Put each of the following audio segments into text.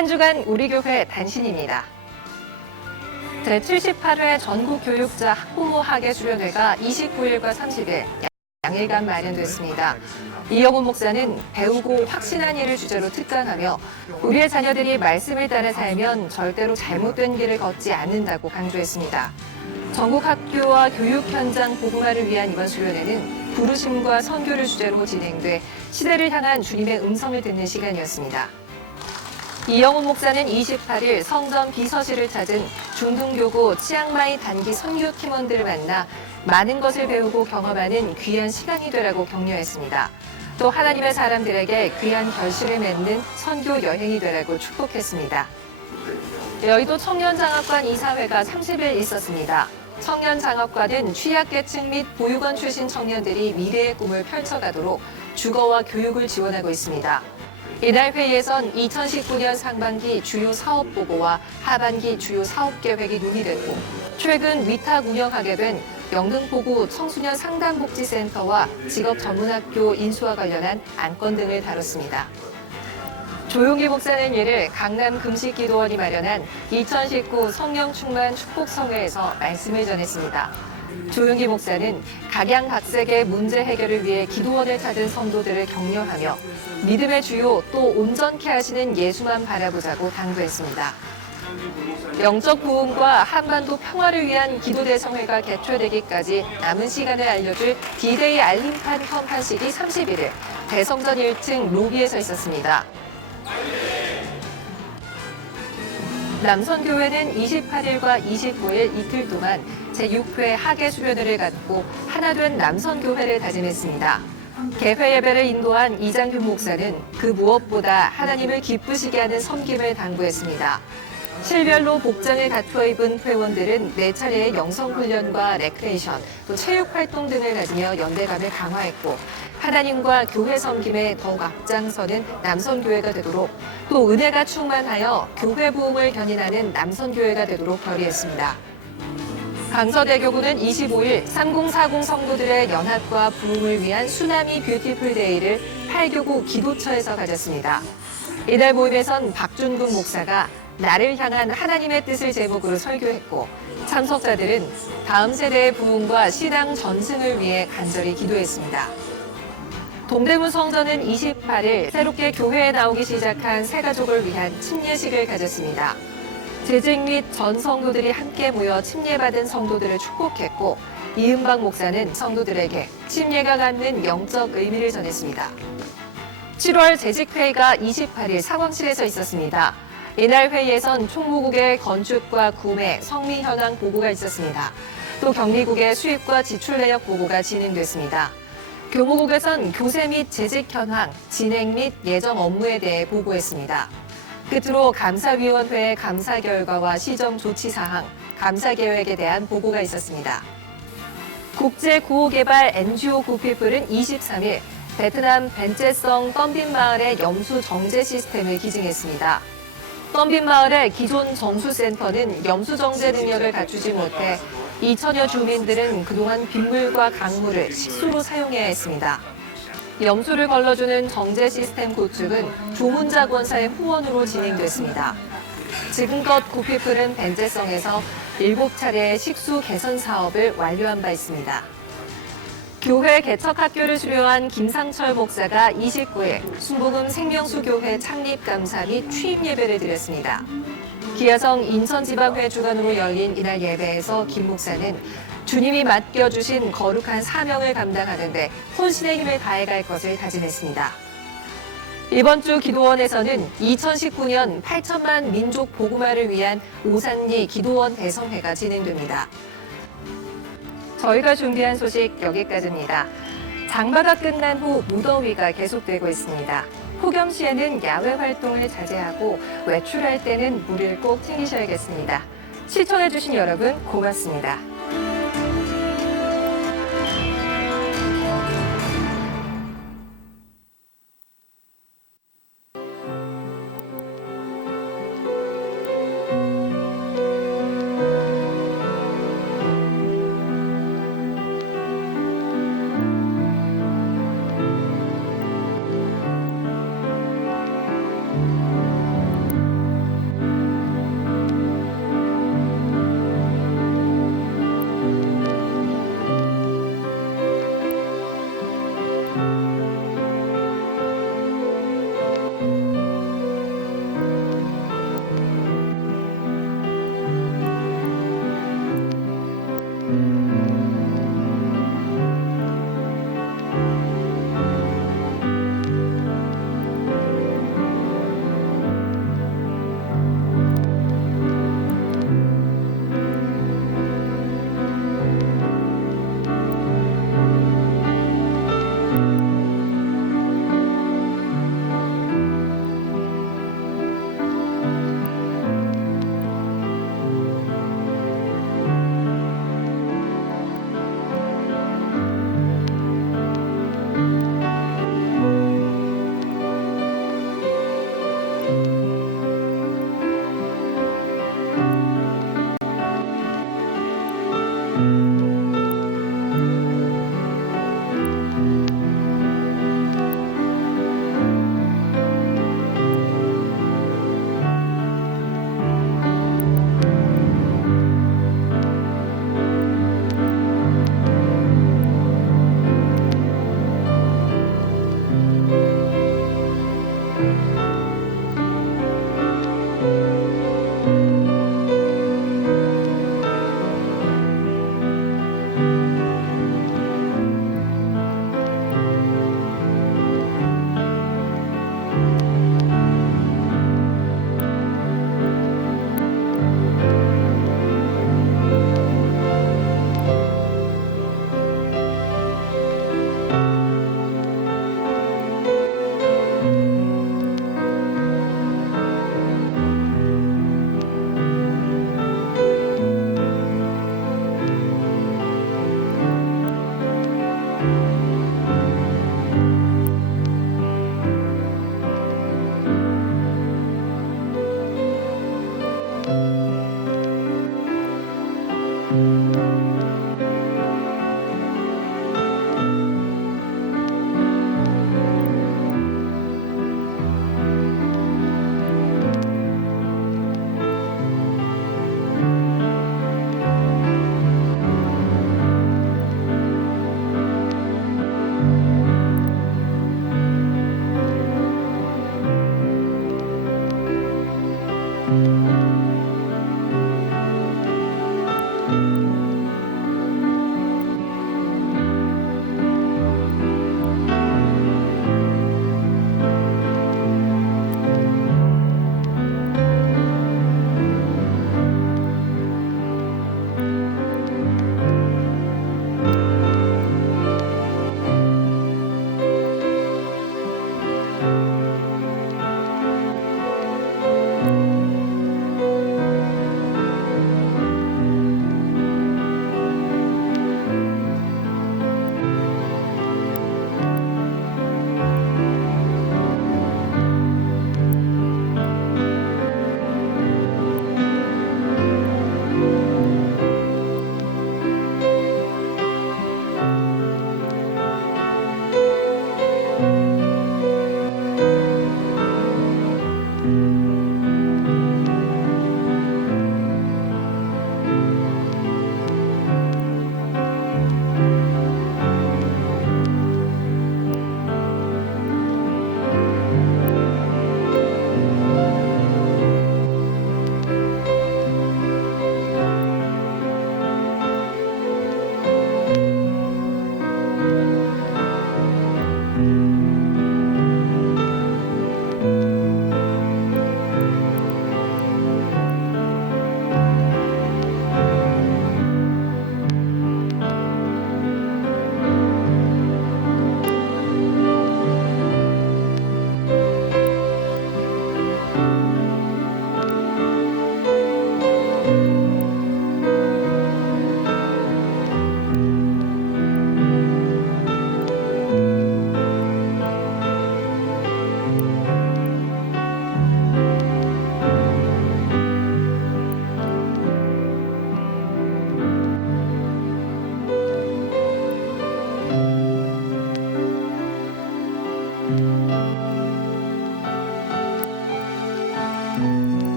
한 주간 우리 교회 단신입니다. 제78회 전국교육자 학부모 학예 수련회가 29일과 30일 양일간 마련됐습니다. 이영훈 목사는 배우고 확신한 일을 주제로 특강하며 우리의 자녀들이 말씀을 따라 살면 절대로 잘못된 길을 걷지 않는다고 강조했습니다. 전국 학교와 교육 현장 복음화를 위한 이번 수련회는 부르심과 선교를 주제로 진행돼 시대를 향한 주님의 음성을 듣는 시간이었습니다. 이영훈 목사는 28일 성전 비서실을 찾은 중등교구 치앙마이 단기 선교 팀원들을 만나 많은 것을 배우고 경험하는 귀한 시간이 되라고 격려했습니다. 또 하나님의 사람들에게 귀한 결실을 맺는 선교 여행이 되라고 축복했습니다. 여의도 청년장학관 이사회가 30일 있었습니다. 청년장학관은 취약계층 및 보육원 출신 청년들이 미래의 꿈을 펼쳐가도록 주거와 교육을 지원하고 있습니다. 이날 회의에선 2019년 상반기 주요 사업 보고와 하반기 주요 사업 계획이 논의됐고 최근 위탁 운영하게 된 영등포구 청소년 상담복지센터와 직업전문학교 인수와 관련한 안건 등을 다뤘습니다. 조용기 목사는 이를 강남 금식기도원이 마련한 2019 성령 충만 축복성회에서 말씀을 전했습니다. 조용기 목사는 각양각색의 문제 해결을 위해 기도원을 찾은 성도들을 격려하며 믿음의 주요 또 온전케 하시는 예수만 바라보자고 당부했습니다. 영적 부흥과 한반도 평화를 위한 기도대성회가 개최되기까지 남은 시간을 알려줄 D-Day 알림판 컴판식이 31일 대성전 1층 로비에서 있었습니다. 남선교회는 28일과 29일 이틀 동안 제6회 학예 수련회를 갖고 하나된 남선교회를 다짐했습니다. 개회 예배를 인도한 이장균 목사는 그 무엇보다 하나님을 기쁘시게 하는 섬김을 당부했습니다. 실별로 복장을 갖춰 입은 회원들은 4차례의 영성훈련과 레크레이션, 또 체육활동 등을 가지며 연대감을 강화했고 하나님과 교회 섬김에 더욱 앞장서는 남선교회가 되도록 또 은혜가 충만하여 교회 부흥을 견인하는 남선교회가 되도록 결의했습니다. 강서대교구는 25일 3040 성도들의 연합과 부흥을 위한 수나미 뷰티풀 데이를 8교구 기도처에서 가졌습니다. 이날 모임에선 박준국 목사가 나를 향한 하나님의 뜻을 제목으로 설교했고 참석자들은 다음 세대의 부흥과 신앙 전승을 위해 간절히 기도했습니다. 동대문 성전은 28일 새롭게 교회에 나오기 시작한 새가족을 위한 침례식을 가졌습니다. 재직 및 전 성도들이 함께 모여 침례받은 성도들을 축복했고 이은박 목사는 성도들에게 침례가 갖는 영적 의미를 전했습니다. 7월 재직회의가 28일 상황실에서 있었습니다. 이날 회의에선 총무국의 건축과 구매, 성미 현황 보고가 있었습니다. 또 경리국의 수입과 지출 내역 보고가 진행됐습니다. 교무국에선 교세 및 재직 현황, 진행 및 예정 업무에 대해 보고했습니다. 끝으로 감사위원회의 감사 결과와 시정 조치 사항, 감사 계획에 대한 보고가 있었습니다. 국제구호개발 NGO 구피플은 23일 베트남 벤체성 덤빈 마을의 염수 정제 시스템을 기증했습니다. 덤빈 마을의 기존 정수센터는 염수 정제 능력을 갖추지 못해 2천여 주민들은 그동안 빗물과 강물을 식수로 사용해야 했습니다. 염수를 걸러주는 정제 시스템 구축은 조문자 권사의 후원으로 진행됐습니다. 지금껏 구피플은 벤제성에서 7차례의 식수 개선 사업을 완료한 바 있습니다. 교회 개척학교를 수료한 김상철 목사가 29일 순복음 생명수교회 창립감사 및 취임 예배를 드렸습니다. 기아성 인천지방회 주관으로 열린 이날 예배에서 김 목사는 주님이 맡겨주신 거룩한 사명을 감당하는 데 혼신의 힘을 다해갈 것을 다짐했습니다. 이번 주 기도원에서는 2019년 8천만 민족 복음화를 위한 오산리 기도원 대성회가 진행됩니다. 저희가 준비한 소식 여기까지입니다. 장마가 끝난 후 무더위가 계속되고 있습니다. 폭염 시에는 야외 활동을 자제하고 외출할 때는 물을 꼭 챙기셔야겠습니다. 시청해주신 여러분 고맙습니다.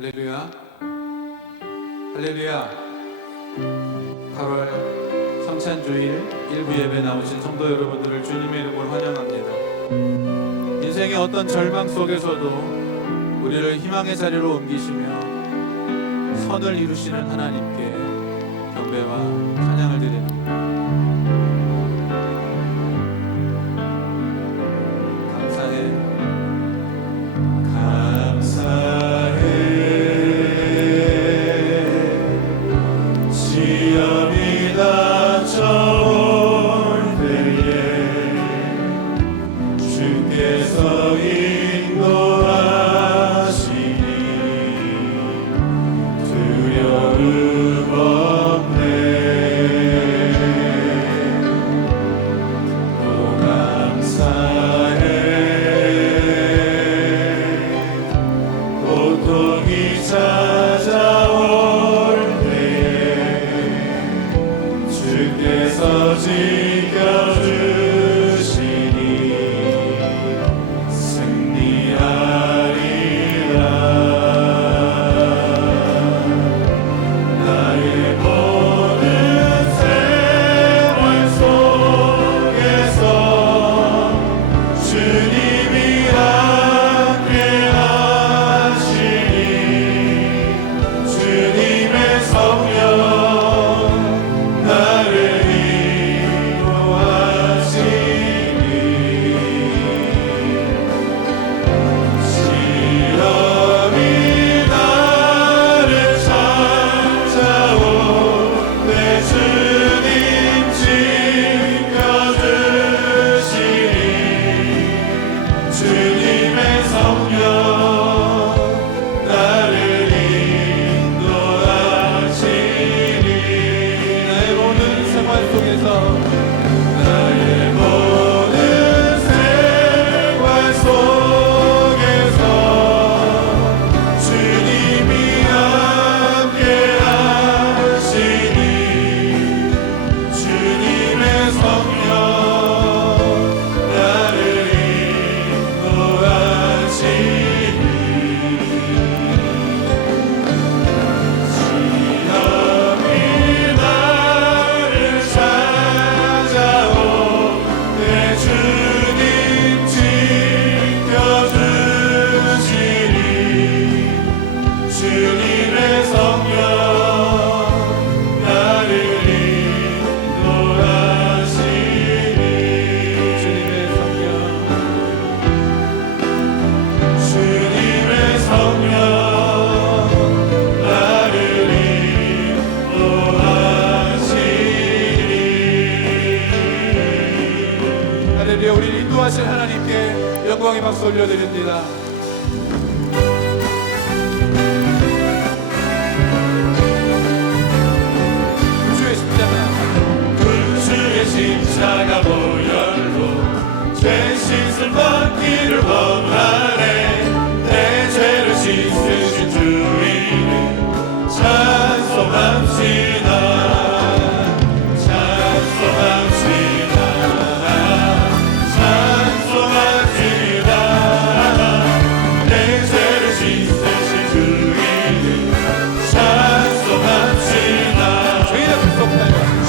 할렐루야, 할렐루야. 8월 성찬주일 일부 예배 나오신 성도 여러분들을 주님의 이름으로 환영합니다. 인생의 어떤 절망 속에서도 우리를 희망의 자리로 옮기시며 선을 이루시는 하나님께 경배와 찬양을 드립니다. 시험이 닥쳐올 때에 주께서 인도하시니 두려움 없네. 또 감사해. 고통이 찾아올 주께서 지켜주시니 승리하리라. 나의 모든 생활 속에서 주님이 함께 하시니 주님의 성령 나를 인도하시니 시험이 나를 찾아올 때 주님 지켜주시니 주님의 성령 나를 인도하시니 나의 모든 생활 속에서 주님이 함께 하시니 주님의 성령 나를 인도하시니 시험이 나를 찾아올 때 주님 지켜주시니 주님의 성령 나를 인도하시니 주님의 성령 주님의 성령 나를 인도하시니 할렐루야. 우리를 인도하신 하나님께 영광의 박수 올려드립니다. 주의 십자가 주의 십자가 보혈로 죄 씻을 받기를 원하네. 내 죄를 씻으신 주 이름 찬송합시다. 찬송합시다. 찬송합시다. 내 죄를 씻으신 주 이름 찬송합시다.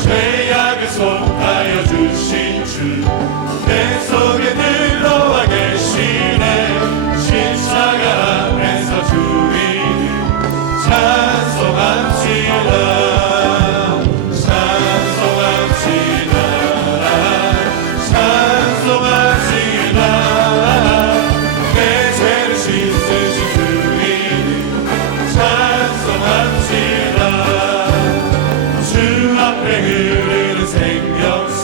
죄악을 속하여 주신 주 내 속에 들어와 계시네. 십자가 앞에서 주 이름 찬송합시다. 찬송합시다. 찬송합시다. 내 죄를 씻으신 주 이름 찬송합시다. 주 앞에 흐르는 생명수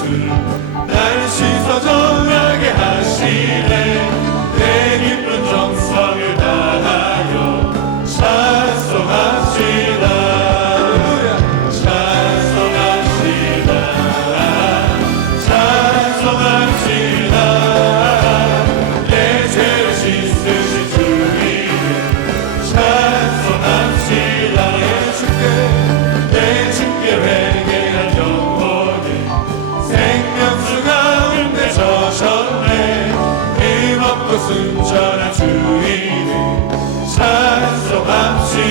날 씻어 정하게 하시네. 내 기쁜 정성을 다하여 찬송합시다. 찬송합시다. 찬송합시다. 내 죄를 씻으신 주 이름 찬송합시다. 내 주께 회개한 영혼을 생명수 가운데 저셨네. 힘없고 순전한 주 이름 찬송합시다.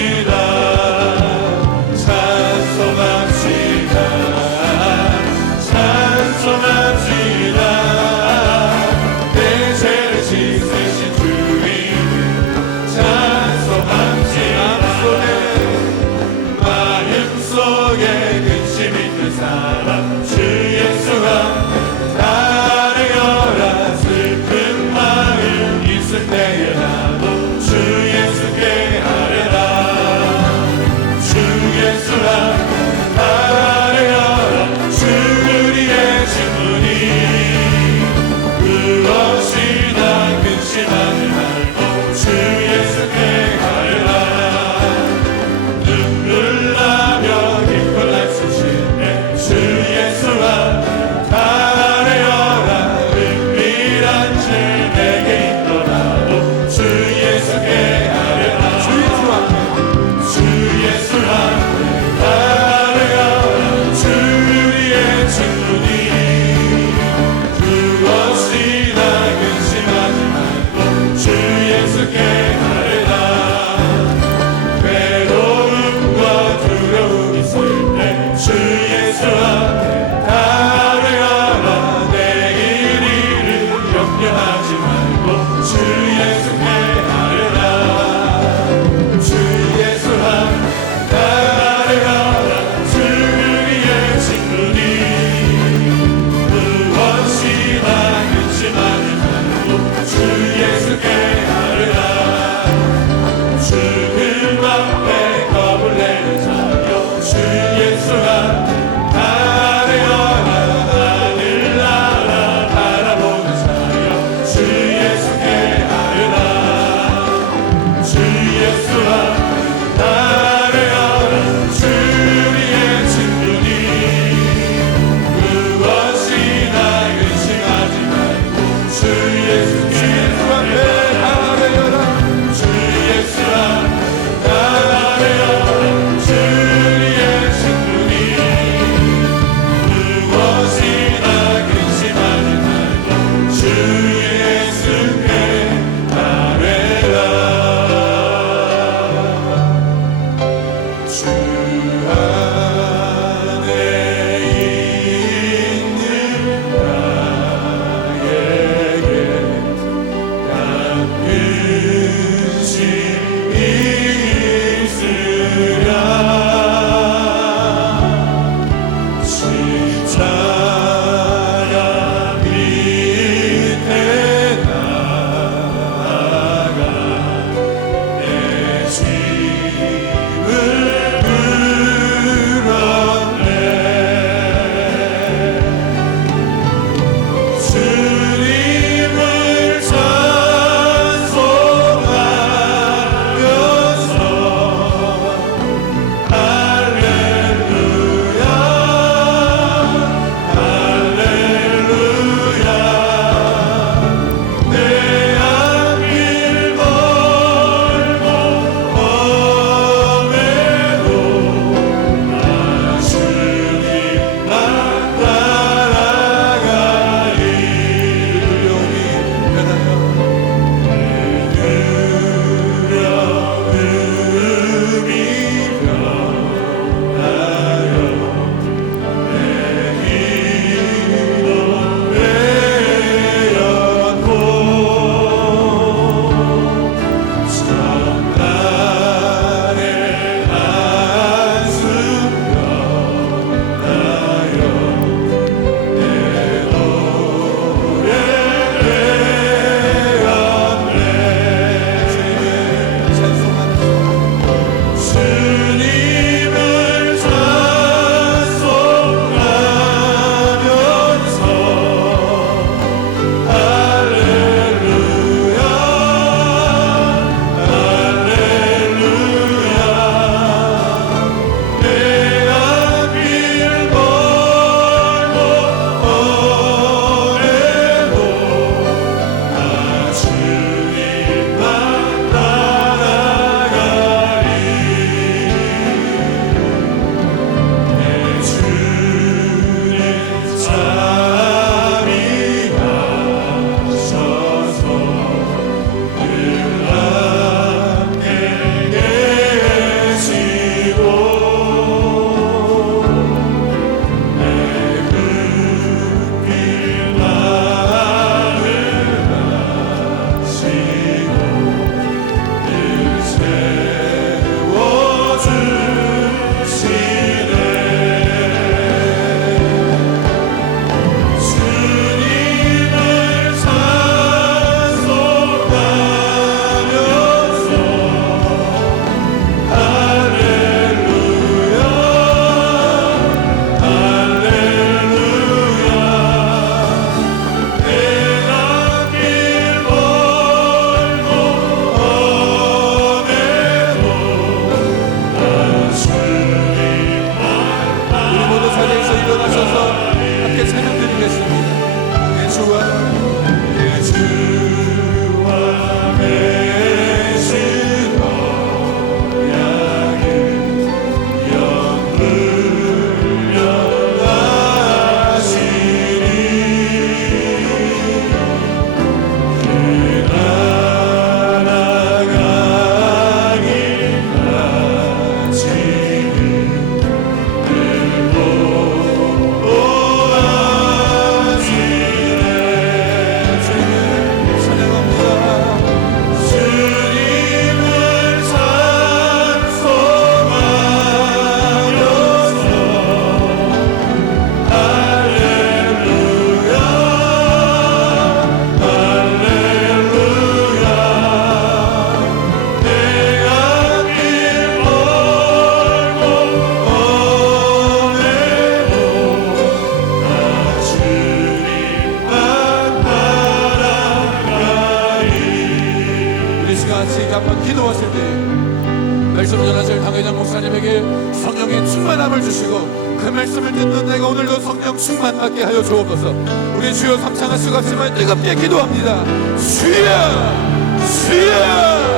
평안함을 주시고 그 말씀을 듣는 내가 오늘도 성령 충만받게 하여 주옵소서. 우리 주여 감상할 수가 없지만 뜨겁게 기도합니다. 주여 주여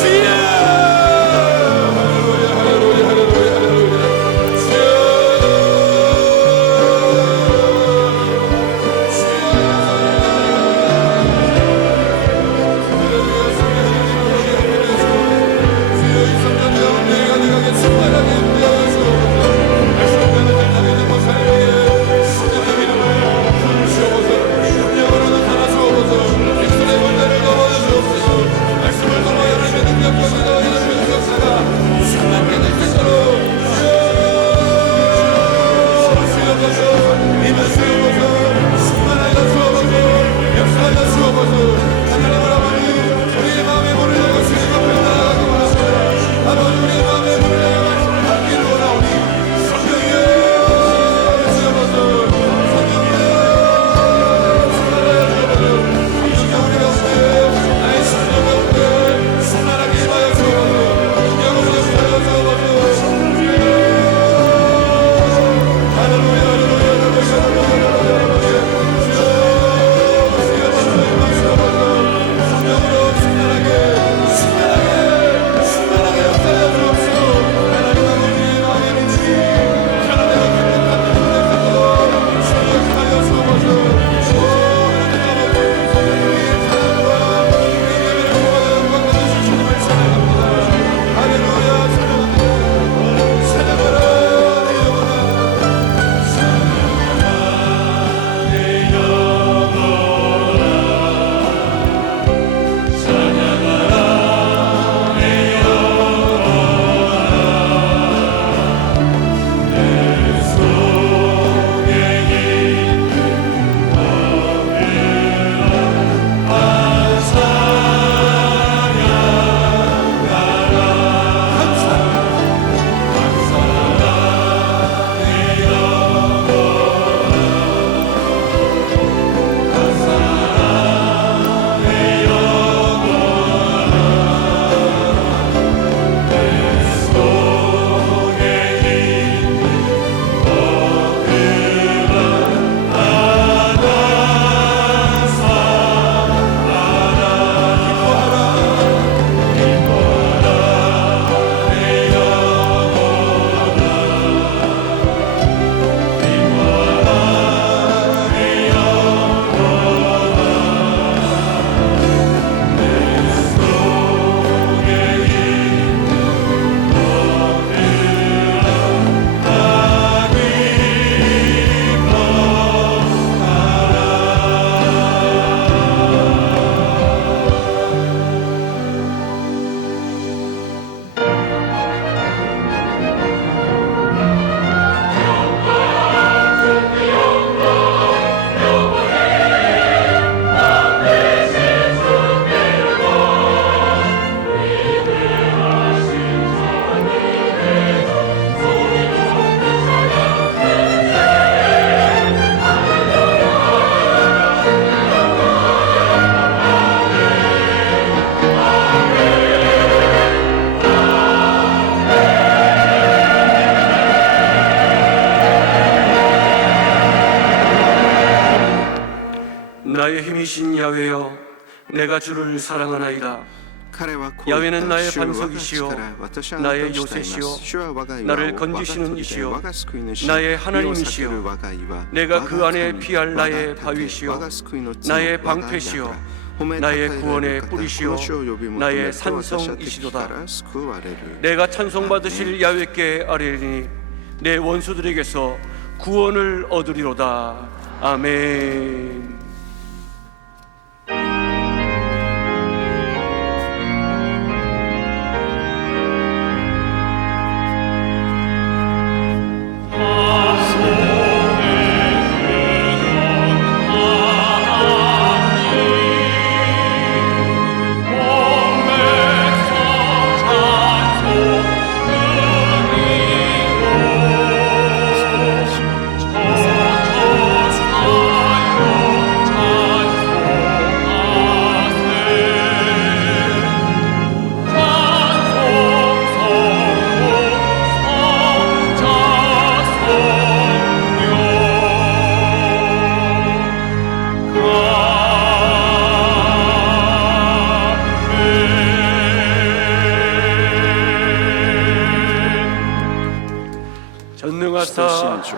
주여. 나의 힘이신 야훼여, 내가 주를 사랑하나이다. 야훼는 나의 반석이시요 나의 요새시요 나를 건지시는 이시요 나의 하나님이시요 내가 그 안에 피할 나의 바위시요 나의 방패시요 나의 구원의 뿌리시요 나의 산성이시도다. 내가 찬송받으실 야훼께 아뢰리니 내 원수들에게서 구원을 얻으리로다. 아멘.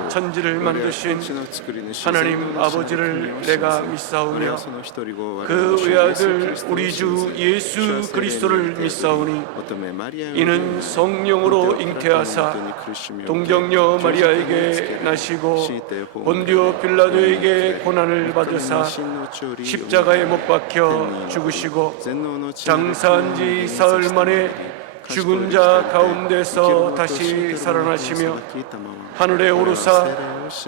천지를 만드신 하나님 아버지를 내가 믿사오며 그 외아들 우리 주 예수 그리스도를 믿사오니 이는 성령으로 잉태하사 동정녀 마리아에게 나시고 본디오 빌라도에게 고난을 받으사 십자가에 못 박혀 죽으시고 장사한 지 사흘 만에 죽은 자 가운데서 다시 살아나시며 하늘에 오르사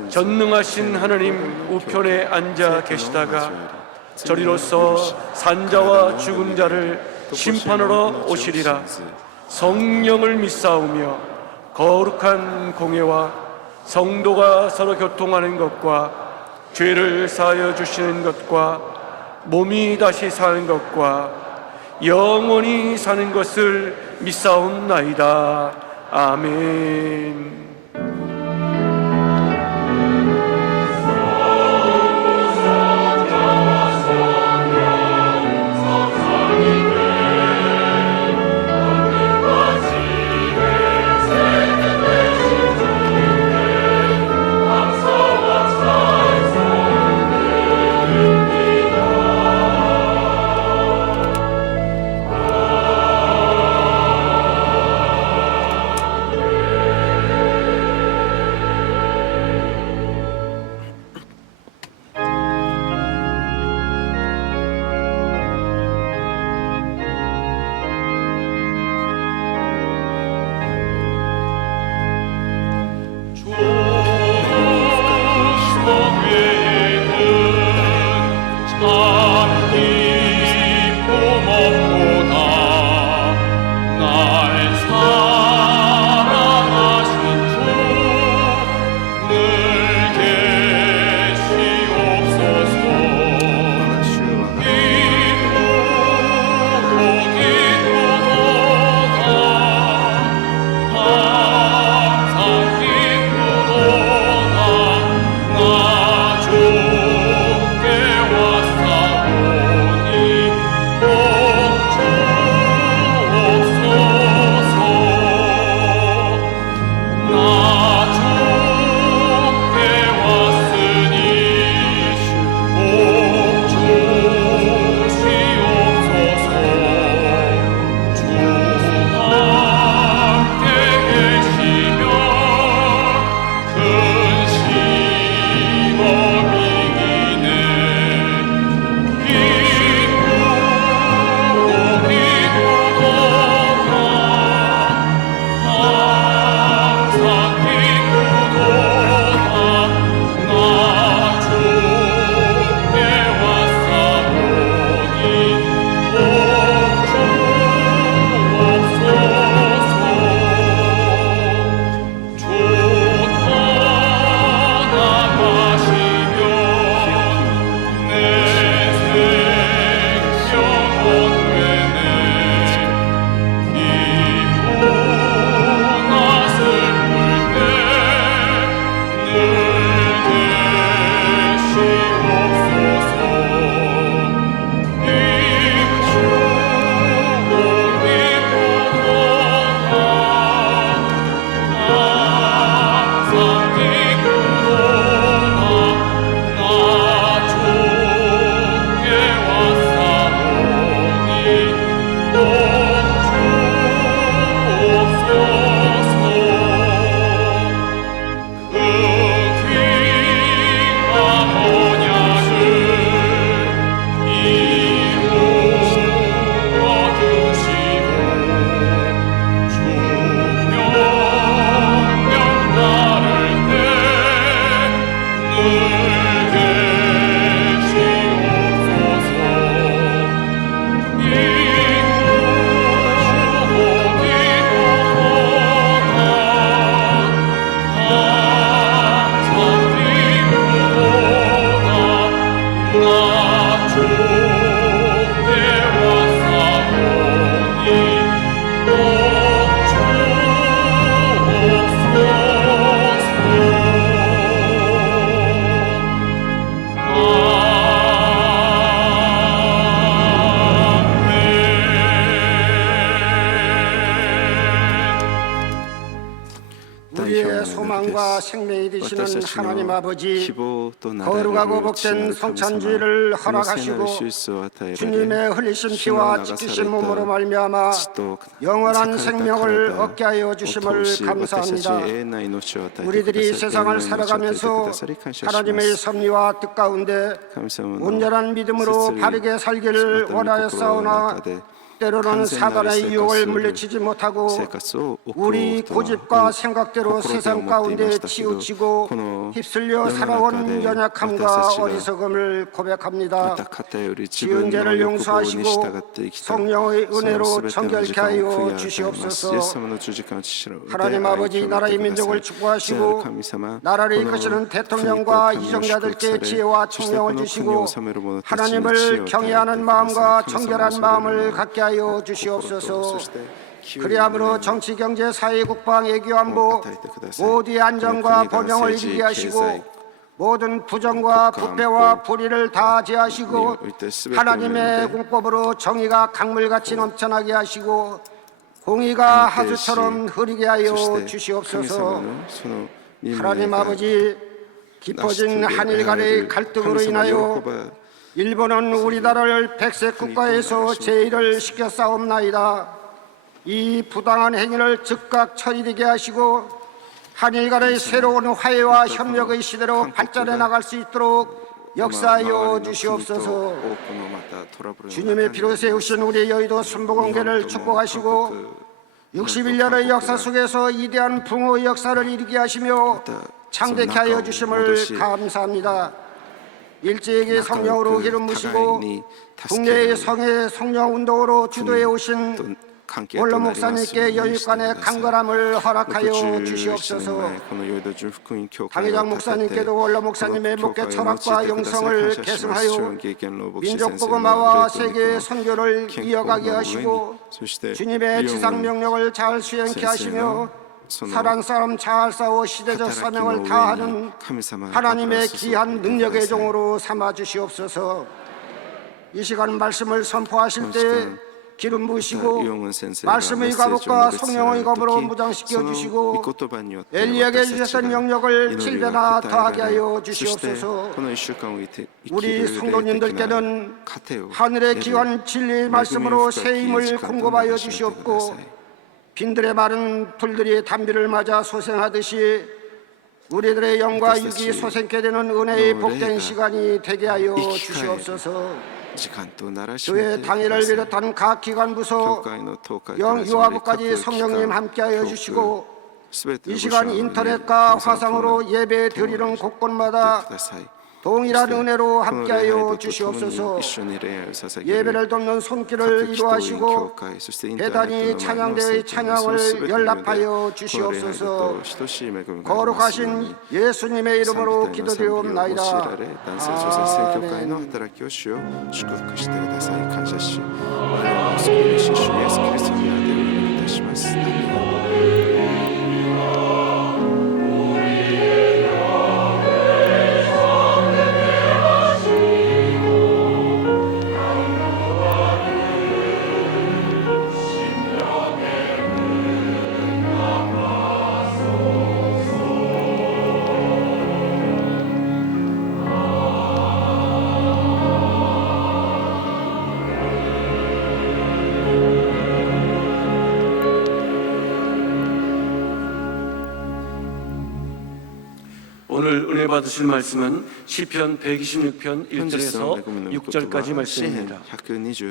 전능하신 하나님 우편에 앉아 계시다가 저리로서 산자와 죽은 자를 심판하러 오시리라. 성령을 믿사오며 거룩한 공예와 성도가 서로 교통하는 것과 죄를 사하여 주시는 것과 몸이 다시 사는 것과 영원히 사는 것을 믿사옵나이다. 아멘. 생명과 생명이 되시는 하나님 아버지, 거룩하고 복된 성찬주의를 허락하시고 주님의 흘리신 피와 지키신 몸으로 말미암아 영원한 생명을 얻게 하여 주심을 감사합니다. 우리들이 세상을 살아가면서 하나님의 섭리와 뜻 가운데 온전한 믿음으로 바르게 살기를 원하였사오나 때로는 사단의 유혹을 물리치지 못하고 우리 고집과 생각대로 세상 가운데 치우치고 휩쓸려 살아온 연약함과 어리석음을 고백합니다. 지은 죄를 용서하시고 성령의 은혜로 정결케 하여 주시옵소서. 하나님 아버지, 나라의 민족을 축복하시고 나라를 이끄시는 대통령과 이정자들께 지혜와 총명을 주시고 하나님을 경외하는 마음과 정결한 마음을 갖게 하여 주시옵소서. 그리함으로 정치, 경제, 사회, 국방, 외교, 안보 모두의 안정과 번영을 이루게 하시고 모든 부정과 부패와 불의를 다 제하시고 하나님의 공법으로 정의가 강물같이 넘쳐나게 하시고 공의가 하수처럼 흐르게 하여 주시옵소서. 하나님 아버지, 깊어진 한일 간의 갈등으로 인하여 일본은 우리나라를 백색 국가에서 제의를 시켜 싸움나이다. 이 부당한 행위를 즉각 처리되게 하시고 한일 간의 새로운 화해와 협력의 시대로 발전해 나갈 수 있도록 역사하여 주시옵소서. 주님의 피로 세우신 우리 여의도 순복음교회를 축복하시고 61년의 역사 속에서 위대한 붕어의 역사를 이루게 하시며 창대케 하여 주심을 감사합니다. 일제에게 성령으로 기름 부으시고 국내의 성회 성령운동으로 주도해 오신 원로 목사님께 여육간의 강건함을 허락하여 주시옵소서. 당회장 목사님께도 원로 목사님의 목회 철학과 영성을 계승하여 민족복음화와 세계 선교를 이어가게 하시고 주님의 지상명령을 잘 수행케 하시며 사랑 싸움 잘 싸워 시대적 사명을 다하는 하나님의 귀한 능력의 종으로 삼아 주시옵소서. 이 시간 말씀을 선포하실 때 기름 부으시고 말씀의 갑옷과 성령의 검으로 무장시켜 주시고 엘리야에게 주셨던 영역을 7배나 더하게 하여 주시옵소서. 우리 성도님들께는 하늘의 귀한 진리의 말씀으로 새 힘을 공급하여 주시옵고 빈들의 마른 풀들이 단비를 맞아 소생하듯이 우리들의 영과 육이 소생케 되는 은혜의 복된 시간이 되게 하여 주시옵소서. 교회 당회를 비롯한 각 기관 부서 영유아부까지 성령님 함께하여 주시고 이 시간 인터넷과 화상으로 예배 드리는 곳곳마다 동일한 은혜로 함께하여 주시옵소서. 예배를 돕는 손길을 이루하시고 대단히 찬양대의 찬양을 연락하여 주시옵소서. 거룩하신 예수님의 이름으로 기도드리옵나이다. 아멘. 오늘 은혜 받으실 말씀은 시편 126편 1절에서 6절까지 말씀입니다.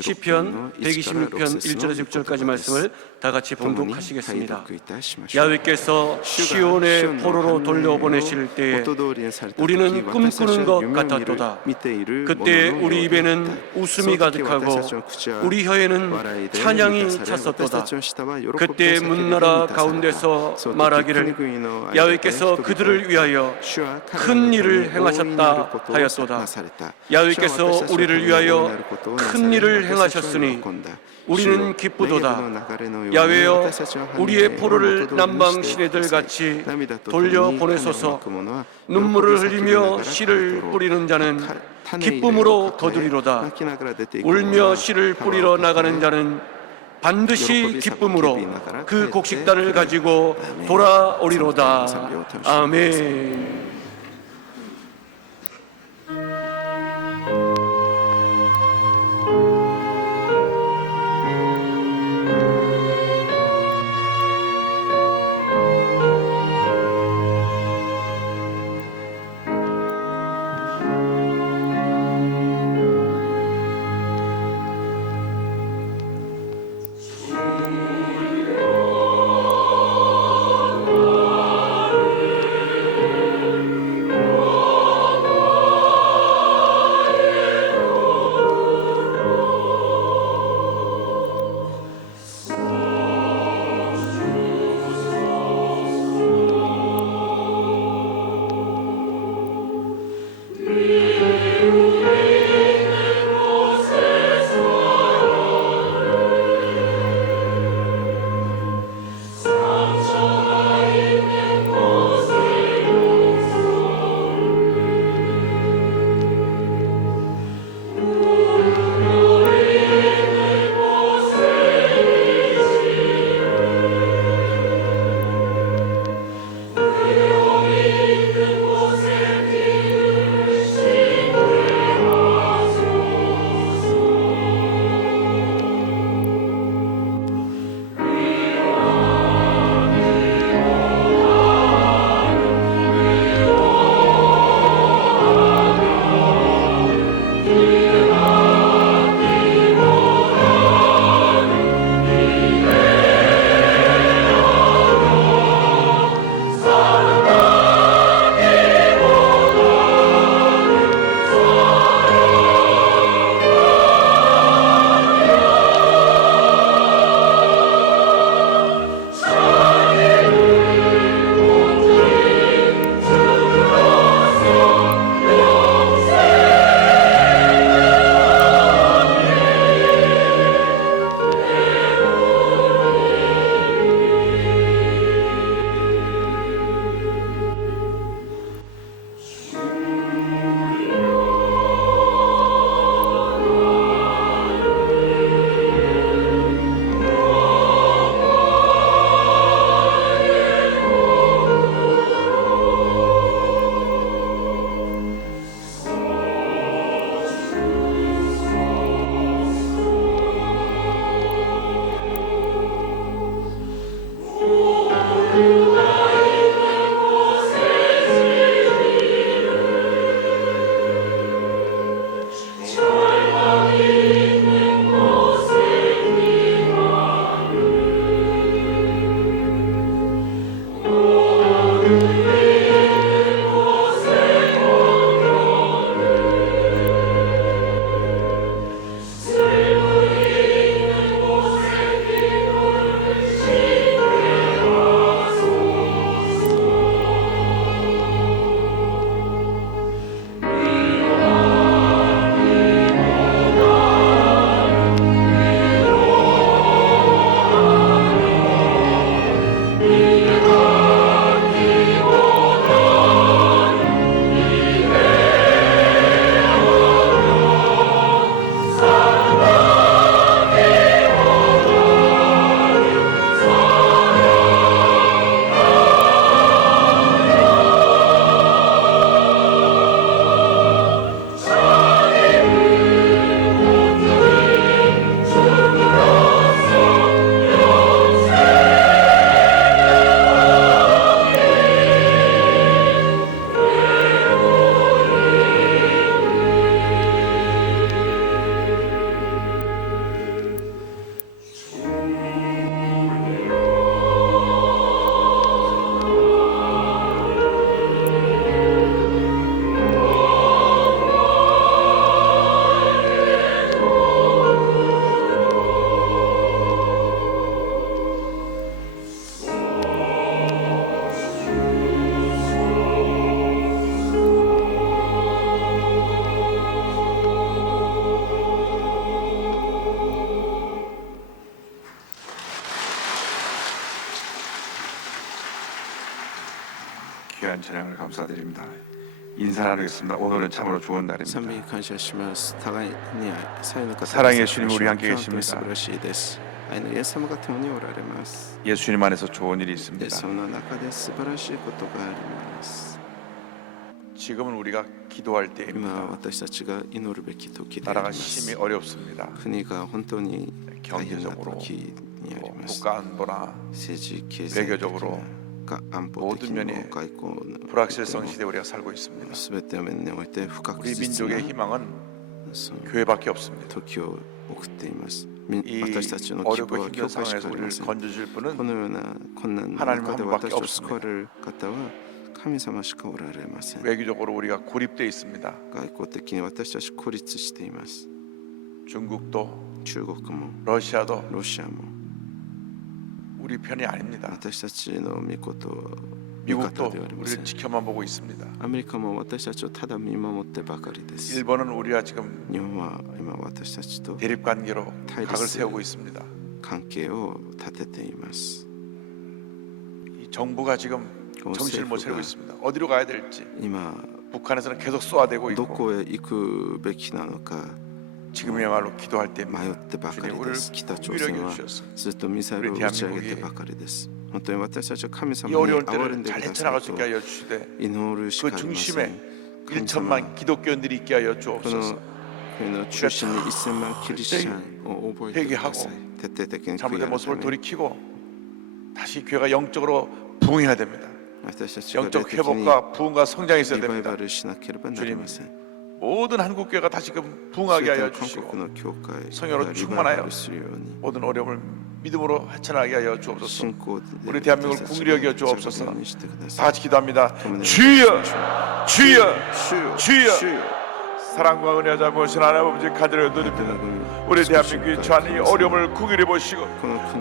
시편 126편 1절에서 6절까지 말씀을 다 같이 봉독하시겠습니다. 야훼께서 시온의 포로로 돌려보내실 때에 우리는 꿈꾸는 것 같았도다. 그때 우리 입에는 웃음이 가득하고 우리 혀에는 찬양이 찼었도다. 그때 문나라 가운데서 말하기를 야훼께서 그들을 위하여 큰 일을 행하셨다 하였도다. 야훼께서 우리를 위하여 큰 일을 행하셨으니 우리는 기쁘도다. 야훼여 우리의 포로를 남방 시내들 같이 돌려보내소서. 눈물을 흘리며 씨를 뿌리는 자는 기쁨으로 거두리로다. 울며 씨를 뿌리러 나가는 자는 반드시 기쁨으로 그 곡식단을 가지고 돌아오리로다. 아멘. 귀한 찬양을 감사드립니다. 인사 나누겠습니다. 오늘은 참으로 좋은 賛美 날입니다. 感謝します。互いに愛、才の方 사랑의 주님 우리 함께 계십니다. 素晴らしいです。愛のイエス様が共におられます。 예수님 안에서 좋은 일이 イエ 있습니다. ス様の中で素晴らしいことがあります。 지금은 우리가 기도할 今 때입니다. 私たちが祈るべき時であり 나라가 ます 심히 어렵습니다. 国が本当に大変な 경제적으로 時にあります 국가 안보나 政治経済的 외교적으로 な安保的 모든 に 면이 も外交の 불확실성 시대에 우리가 살고 있습니다. すべての面において不確 우리 実な 민족의 희망은 その 교회밖에 없습니다. 時を送っています。 이 私たちの希望 어렵고 は 힘든 教会しか 상황에서 あり 우리를 ません。 건져줄 こ 분은 のような困難の 하나님 中で 한 분밖에 私を救われる方は神様しかおられません。 외교적으로 우리가 고립되어 있습니다. 外交的に私たち孤立しています。 중국도 中国も 러시아도 ロシアも 우리 편이 아닙니다. 私たちの御事を味 미국도 方ではありません 우리를 。 지켜만 보고 있습니다. アメリカも私たちをただ見守ってばかりです。 일본은 우리와 지금 日本は今私たちと 대립 관계로 타이리스. 각을 세우고 있습니다. 関係を立てています。 이 정부가 지금 정신을 못 차리고 있습니다. 어디로 가야 될지 今 북한에서는 계속 쏘아대고 ど 있고 こへ行くべきなのか 지금이야말로 기도할 때입니다. 迷ってばか 주님 り 우리를 です北朝 긍휼하게 鮮は 해주셔서 ずっとミサイルを打ち上げてばかりです本当に私たちは神 이 様に 어려운 憐れ 때를 んで 잘 くださ 헤쳐나갈 い 수 と 있게 하여 주시되 祈るし 그 かありませ 중심에 ん神様 1천만 기독교인들이 있게 하여 この 주옵소서. 国の中心に1000万キリシャンを覚えてください徹底的に悔い 잘못된 改 모습을 め 돌이키고 다시 교회가 영적으로 부흥해야 됩니다. 私たちが霊 영적 的に 회복과 부흥과 성장이 있어야 リバイ 됩니다. バルしなければなりません 모든 한국 교회가 다시금 全 부흥하게 て 하여 の韓 주시고 国の教会 성령으로 がリバイバ 충만하여 ルするように 모든 어려움을 믿음으로 헤쳐나가게 하여 주옵소서. 信仰で 우리 대한민국을 私たち 긍휼히 が 여겨 주옵소서. ようにしてくだ 다 さい 같이 기도합니다. 주여, 주여, 주여, 주여, 주여. 주여. 사랑과 은혜와 자무신 하나님 아버지 간절히 드립니다. 우리 대한민국이 처한 이 어려움을 긍휼히 보시고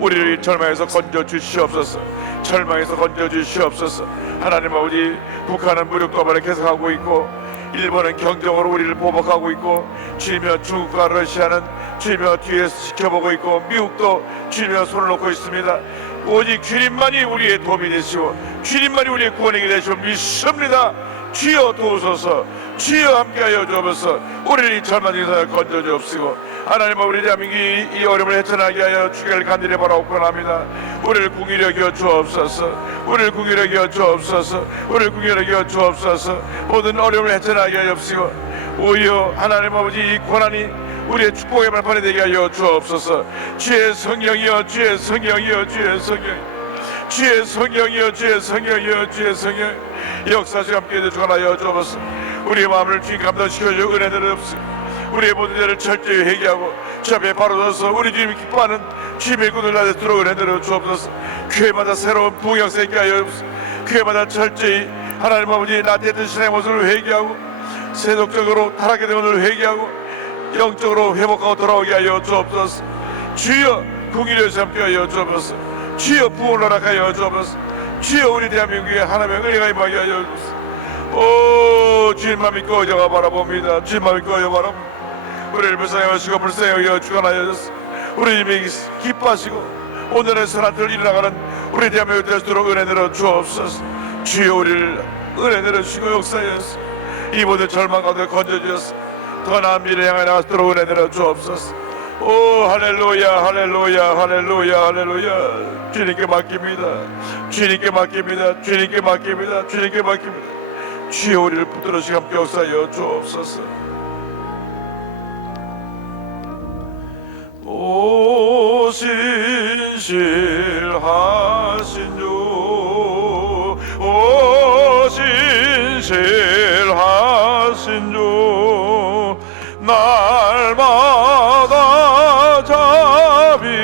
우리를 절망에서 건져 주시옵소서. 절망에서 건져 주시옵소서. 하나님 아버지 북한은 무력 도발을 계속하고 있고 일본은 경제적으로 우리를 보복하고 있고 주이며 중국과 러시아는 주이며 뒤에서 지켜보고 있고 미국도 주이며 손을 놓고 있습니다. 오직 주님만이 우리의 도움이 되시고 주님만이 우리의 구원이 되시고 믿습니다. 주여 도우소서. 주여 함께하여 주옵소서. 우리를 이 절망에서 건져 주옵시고 하나님 우리 대한민국이 이 어려움을 헤쳐나게 하여 주기를 간절히 바라옵고합니다. 우리를 긍휼히 여겨 주옵소서. 우리를 긍휼히 여겨 주옵소서. 우리를 긍휼히 여겨 주옵소서. 모든 어려움을 헤쳐나게 하여 주옵시고 오히려 하나님 아버지 이 고난이 우리의 축복의 발판이 되게 하여 주옵소서. 주의 성령이여 주의 성령이여 주의 성령 주의 성령이여 주의 성령이여 주의 성령 역사시 함께 해주하여 주옵소서. 우리의 마음을 주님 감동시켜줘 은혜를 없으고 우리의 모든 죄를 철저히 회개하고 주 앞에 바로 서서 우리 주님이 기뻐하는 주님의 군을 나에 들어 은혜를 주옵소서. 교회마다 새로운 부흥 역사 있게 하여 주옵소서. 교회마다 철저히 하나님 아버지 나태했던 신의 모습을 회개하고 세속적으로 타락에 된 것을 회개하고 영적으로 회복하고 돌아오게 하여 주옵소서. 주여 긍휼히 함께 하여 주옵소서. 주여 부흥을 허락하여 주옵소서. 주여 우리 대한민국에 하나님의 은혜가 임하게 하여 주옵소서. 오 주님만 믿고 어저가 바라봅니다. 주님만 믿고 어저 바라봅니다. 우리를 불쌍히 불쌍히 여겨 주관하여 주옵소서. 우리 주님이 기뻐하시고 오늘의 선한 뜻을 이뤄나가는 우리 대한민국 되도록 은혜 내려 주옵소서. 주여 우리를 은혜 내려 주시고 역사하여 주옵소서. 이 모든 절망 가운데 건져주옵소서. 더 나은 미래 향해 나가도록 은혜 내려 주옵소서. 오 할렐루야 할렐루야 할렐루야 할렐루야. 주님께 맡깁니다. 주님께 맡깁니다. 주님께 맡깁니다. 주님께 맡깁니다. 주여 우리를 붙들으시고 함께 역사하여 주옵소서. 오 신실하신 주 오 신실하신 주 날마다 자비를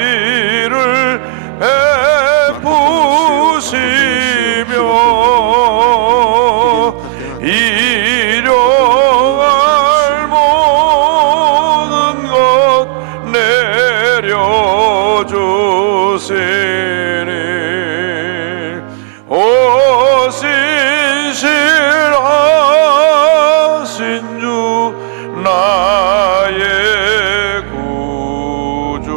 베푸시며 일용할 모든 것 내려주시니 오 신실하신 주 나의 구주.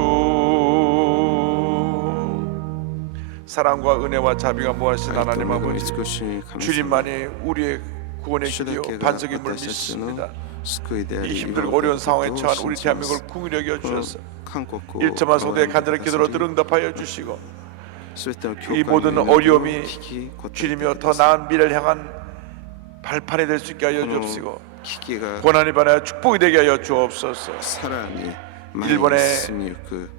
사랑과 은혜와 자비가 무하신 하나님 아버지 주님만이 우리의 구원의 길이요 반석임을 믿습니다. 이 힘들고 어려운 상황에 처한 우리 대한민국을 긍휼히 여겨 주셔서 일처마 성도의 간절한 기도로 응답하여 주시고 이 모든 の 어려움이 危機答えて 주님이여 く 더 ださい 나은 미래를 향한 발판이 될 수 있게 하여 この 주옵시고 危機が 고난이 반하여 축복이 되게 하여 주옵소서. さらに前に 일본의 進みゆく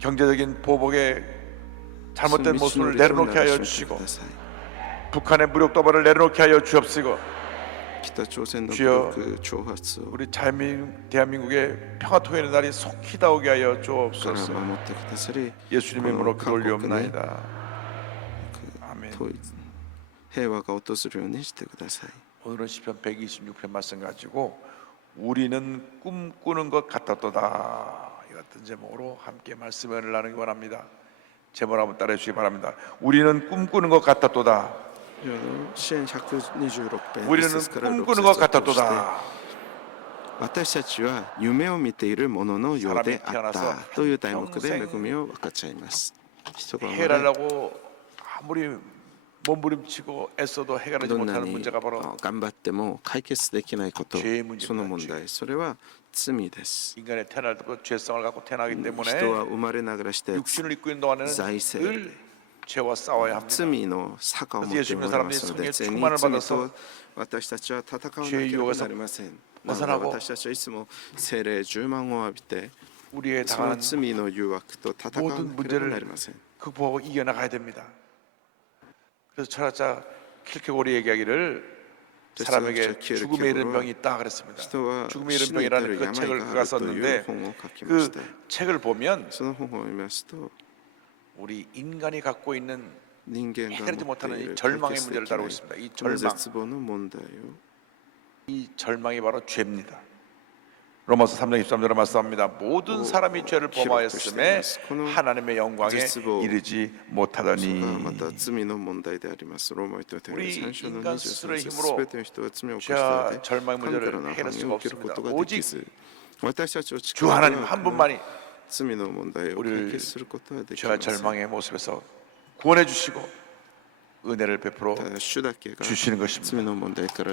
경제적인 보복에 その 잘못된 道の 모습을 りを 내려놓게 な 하여 らしめて 주시고 ください 북한의 무력 도발을 내려놓게 하여 주옵시고 北朝鮮の武 주여 力挑発を 우리 대한민국의 평화 통일의 날이 속히 다오게 하여 から 주옵소서. 守ってくださり 예수님의 こ 이름으로 の 기도 韓国に 올리옵나이다. 아멘. 統一平和が訪れるようにしてください 오늘은 시편 126편 말씀 가지고 우리는 꿈꾸는 것 같았도다 이 같은 제목으로 함께 말씀을 나누기 원합니다. 제목 한번 따라해 주시기 바랍니다. 우리는 꿈꾸는 것 같았도다. 支援126編 우리는 1節から6 꿈꾸는 것 節を通して 같았도다. 私たちは夢を見ているもののようであったという題目で恵みを分かち合います人が生まれ 해결하려고 아무리 몸부림치고 애써도 해결하지 どんな 못하는 に 문제가 바로 頑張っても解決できないこと 죄의 문제입니다. その問題それは罪です 인간의 태어날 때부터 죄성을 갖고 태어나기 人 때문에 は生まれながらして 육신을 입고 있는 동안에는 자이세. 늘 죄와 싸워야 합니다. 罪の坂を持っておりますので罪に罪と私たちは戦わなければなりませんなので私たちはいつも聖霊10万を浴びて 우리의 その 당한 罪の誘惑と戦わなければなりません 극복하고 이겨나가야 됩니다. 그래서 철학자 킬케고리 얘기하기를 사람에게 죽음에 이른 병이 있다 그랬습니다. 人は 죽음에 이른 死に至 병이라는 る 그 病 책을 があ 그가 るという 썼는데 本を書きま 그 した 책을 보면 その本を読みますと 우리 인간이 갖고 있는 人間が 해결하지 持ってい 못하는 る 이 解 절망의 決で 문제를 きな 다루고 い 있습니다. 이 この 절망, 絶望の問題を 이 절망이 바로 죄입니다. 로마서 3장 23절에 말씀합니다. 모든 사람이 죄를 범하였음에 하나님의 영광에 이르지 それが 못하더니 また罪の問題でありますローマ人の手紙3章の 인간 23 스스로의 節 힘으로 全ての人は罪を犯した 죄와 ので 절망의 神から 문제를 の 해결할 範囲 수가 を受けるこ 없습니다. とがで 오직 きず私たちを 주 力 하나님 で 한 は 분만이 罪の問題を解決することはでき 죄와 ません 절망의 모습에서 구원해 주시고 은혜를 베풀어 ただ主だけが 주시는 것입니다. 罪の問題から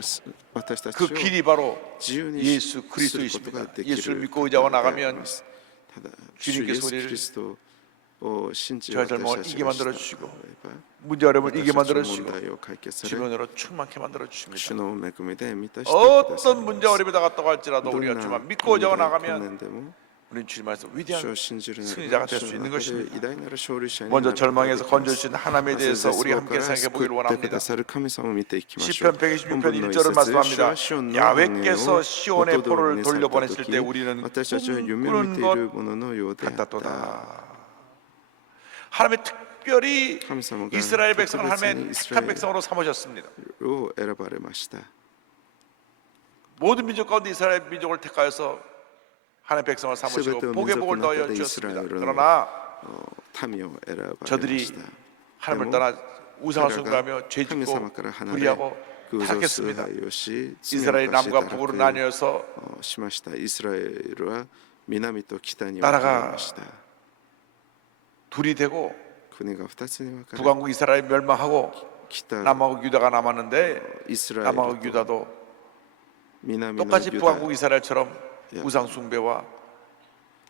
私たち 그 を 길이 바로 自由に 예수 すること 그리스도이십니다. ができ 예수를 る 믿고 의지하고 方であり 나가면 ますただ主イエ 주님께서 ス 우리를 キリストを信じ 죄와 私 절망을 たち 이기게 が 만들어 した 주시고 ならば 문제 어려움을 이기게 私たち 만들어 の問 주시고 題を解決され 주변으로 충만케 만들어 主 주십니다. の恵みで満たしてください 어떤 문제 어려움이 다갔다고 할지라도 どん 우리가 な 주만 問 믿고 의지하고 題 나가면 困難でも 우리는 주님 안에서 主 위대한 を信じるな 승리자가 ら 될 ば 수 主 있는 の中で 것입니다. 偉大なる勝利者にな 먼저 ることがで 절망에서 きます 건져주신 하나님에 まず 대해서 絶 우리 望 함께 から 생각해 救 보기를 ってく 원합니다. ださる神様を見ていきましょ 시편 う 126편 本文の 1절을 一節 말씀합니다. 主はシオンの 야훼께서 시온의 元通り 포로를 にされた 돌려보냈을 時 때 우리는 私たちは夢を見てい 꿈꾸는 る 것 もののようであった 같았도다. 하나님의 특별히 神様が 이스라엘 特 백성을 別に 하나님의 イス 택한 ラエ 백성으로 삼으셨습니다. ルを選ばれました 모든 민족 가운데 이스라엘 민족을 택하여서 하나님의 백성을 삼으시고 세베토 복의 복을 민족 넣어 가운데 주셨습니다. 이스라엘은 그러나 民を選ばれま 저들이 した 하나님을 でも 떠나 우상을 彼らが 숭배하며 죄 神 짓고 様から離れ 불의하고 偶像崇 타락했습니다. 拝をし罪を 이스라엘 犯して 남과 堕 북으로 落 나뉘어서 しましたイスラエルは南と北に分 나라가 かれました 둘이 되고 国が2つに分かれ 북왕국 이스라엘 멸망하고 北 남왕국 유다가 남았는데 イスラエル 남왕국 と 유다도 南の 똑같이 ユダ 북왕국 이스라엘처럼 야. 우상 숭배와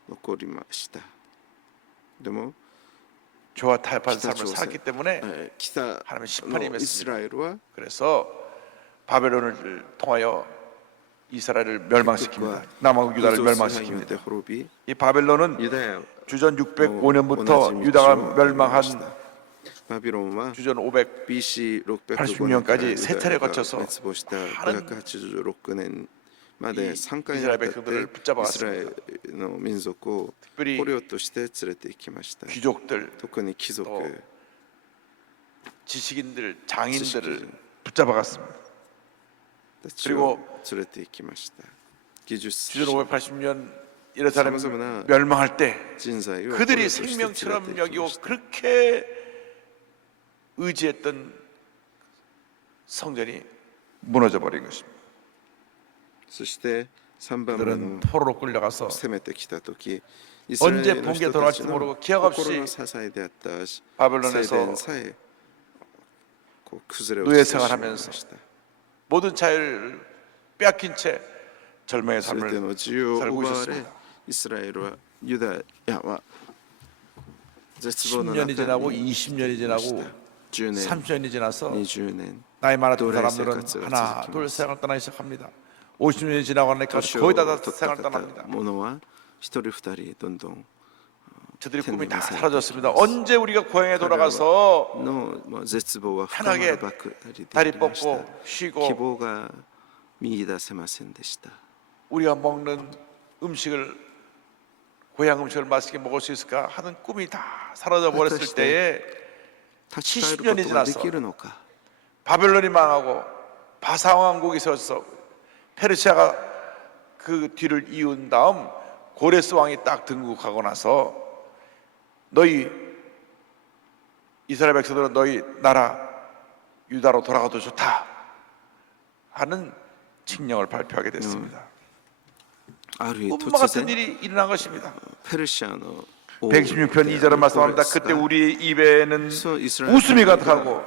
残りましたでも 죄와 타협한 기타 삶을 조세. 살았기 때문에 北 하나님의 심판이 のイス 임했습니다. ラエルは 그래서 바벨론을 통하여 이스라엘을 멸망시킵니다. 남왕국 偶 유다를 像崇拝によって 멸망시킵니다. 滅び 이 바벨론은 ユダヤ 주전 同 605년부터 じ道 유다가 を 멸망한 歩みましたバビロンは 주전 500 BC 605 80 年から 년까지 ユ 세 ダ 차례 ヤが 거쳐서 滅亡した 많은 586年まで 이 3回に 이스라엘 わたって 백성들을 イ 붙잡아갔습니다. スラエルの民族を 특별히 捕虜として連れて行きました 귀족들, 特に貴族 또 지식인들, 知識 장인들을 人 붙잡아갔습니다. たち 그리고 を連れて行きました技術 주전 580년 이런 사람이 사마사마나 멸망할 때 人材を捕虜 그들이 として連れ 생명처럼 て行き 여기고 ました 그렇게 의지했던 성전이 무너져 버린 것입니다. そして3番目の 그들은 포로로 끌려가서 攻めてきた時イスラエルの人たちの 모르고 기약 없이 心の支えであった聖 바벨론에서 殿さえこう崩れ 노예 落ちてしまいま 생활하면서 した 모든 자유를 빼앗긴 채 절망의 全て 삶을 の自由を 살고 奪われ 있었습니다. イスラエルはユダヤは絶望の中 10년이 지나고 に 20년이 지나고 10年 30년이 지나서 20年 나이 많았던 노래 사람들은 생활을 하나 지키면서 둘 생활을 떠나기 시작합니다. 50년이 지나고 나니까 年 거의 다 を取った 생활을 떠납니다. ものは一人二人どんどん 저들의 꿈이 다 사라졌습니다. 언제 우리가 고향에 돌아가서 の絶望は深ま 편하게 るばかりで 다리 ありました 뻗고 希 쉬고 望が見出せませんでした 우리가 먹는 음식을 고향 음식을 맛있게 먹을 수 있을까 하는 꿈이 다 사라져 버렸을 그것이 때에 立ち返ることがで 70년이 지났어 きるのか 바벨론이 망하고 바사왕국이 서서 페르시아가 그 뒤를 이은 다음 고레스 왕이 딱 등극하고 나서 너희 이스라엘 백성들은 너희 나라 유다로 돌아가도 좋다 하는 칙령을 발표하게 됐습니다. ある日 꿈과 같은 突然 일이 일어난 것입니다. ペルシャの王 116편 2절은 말씀합니다. 그때 우리 입에는 웃음이 가득하고